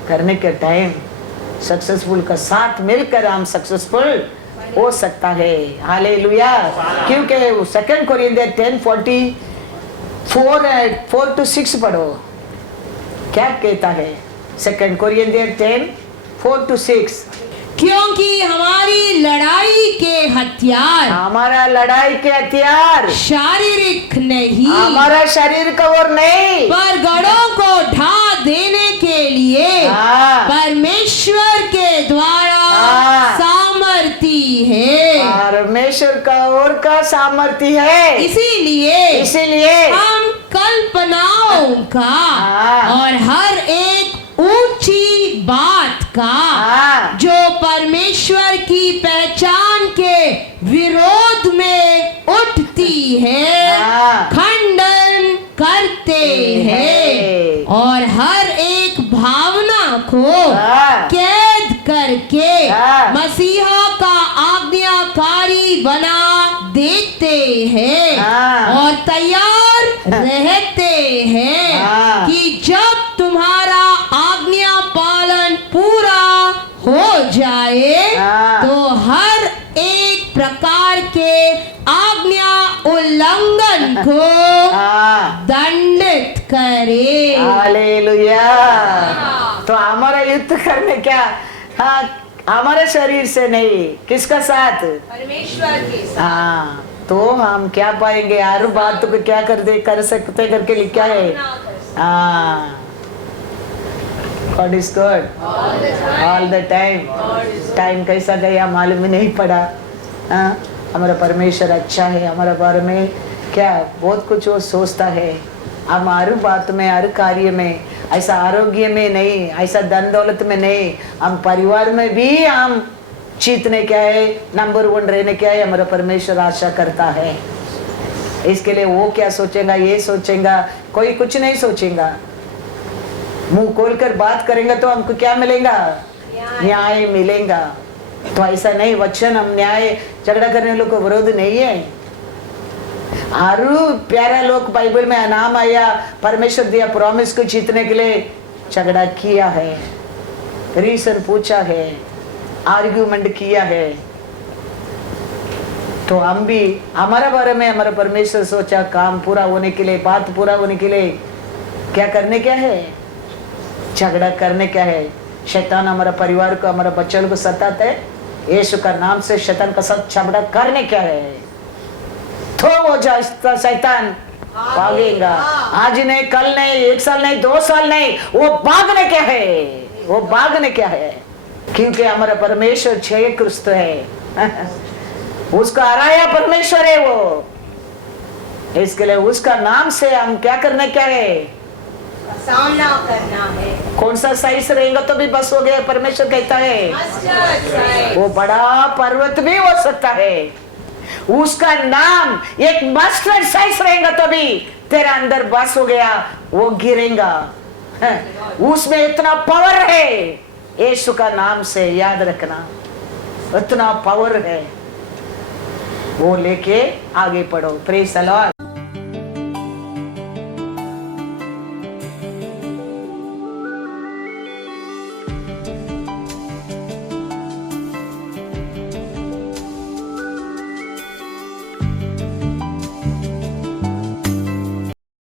करने के टाइम सक्सेसफुल का साथ मिलकर हम सक्सेसफुल हो सकता है। हालेलुया। क्योंकि 2 कोरिन्थियर 10:4-6 पढ़ो, क्या कहता है? 2 कोरिन्थियर 10:4-6। क्योंकि हमारी लड़ाई के हथियार, हमारा लड़ाई के हथियार शारीरिक नहीं, हमारा शरीर का और नहीं, पर गढ़ों को ढा देने के लिए परमेश्वर के द्वारा सामर्थी है। परमेश्वर का और का सामर्थी है। इसीलिए हम कल्पनाओं का और हर एक ऊंची बात का जो परमेश्वर की पहचान के विरोध में उठती है खंडन करते हैं और हर एक भावना को कैद करके मसीहा का आज्ञाकारी बना देते हैं और तैयार रहते हैं कि जब तुम्हारा आज्ञा पालन पूरा हो जाए तो हर एक प्रकार के आज्ञा उल्लंघन को दंडित करे। हालेलुया। तो हमारा युद्ध करने क्या? हमारे शरीर से नहीं, किसका साथ? परमेश्वर के साथ। तो हम क्या पाएंगे? हर बात को क्या कर सकते करके लिखा है। God is good all the time। Time कैसा गया मालूम ही नहीं पड़ा। हमारा परमेश्वर अच्छा है, हमारे बारे में क्या बहुत कुछ वो सोचता है। हम हर बात में, हर कार्य में, ऐसा आरोग्य में नहीं, ऐसा धन दौलत में नहीं, हम परिवार में भी हम जीतने क्या है, नंबर 1 रहने क्या है, हमारा परमेश्वर आशा करता है। इसके लिए वो क्या सोचेगा, ये सोचेगा, कोई कुछ नहीं सोचेगा। मुंह खोलकर बात करेंगे तो हमको क्या मिलेगा? न्याय मिलेगा। तो ऐसा नहीं, वचन हम न्याय झगड़ा करने लोग को विरोध नहीं है। आरु प्यारा लोग बाइबल में नाम आया, परमेश्वर दिया प्रॉमिस को जीतने के लिए झगड़ा किया है, रीजन पूछा है, आर्ग्यूमेंट किया है। तो हम भी हमारा बारे में हमारा परमेश्वर सोचा काम पूरा होने के लिए, बात पूरा होने के लिए क्या करने क्या है? झगड़ा करने क्या है? शैतान हमारा परिवार को, हमारा बच्चों को सताता है, यीशु का नाम से शैतान का साथ झगड़ा करने क्या है? तो वो शैतान भागेगा। आज नहीं, कल नहीं, 1 साल नहीं, 2 साल नहीं, वो भागने क्या है? वो भागने क्या है? क्योंकि हमारा परमेश्वर जय क्रिस्त है उसका हराया परमेश्वर है वो, इसके लिए उसका नाम से हम क्या करना, क्या है, सामना करना है। कौन सा सही से रहेगा तो भी बस हो गया, परमेश्वर कहता है वो बड़ा पर्वत भी हो सकता है, उसका नाम एक मस्टर्ड साइज रहेगा तो भी तेरा अंदर बस हो गया, वो गिरेगा। उसमें इतना पावर है, यीशु का नाम से याद रखना, इतना पावर है, वो लेके आगे पढ़ो। Praise the Lord.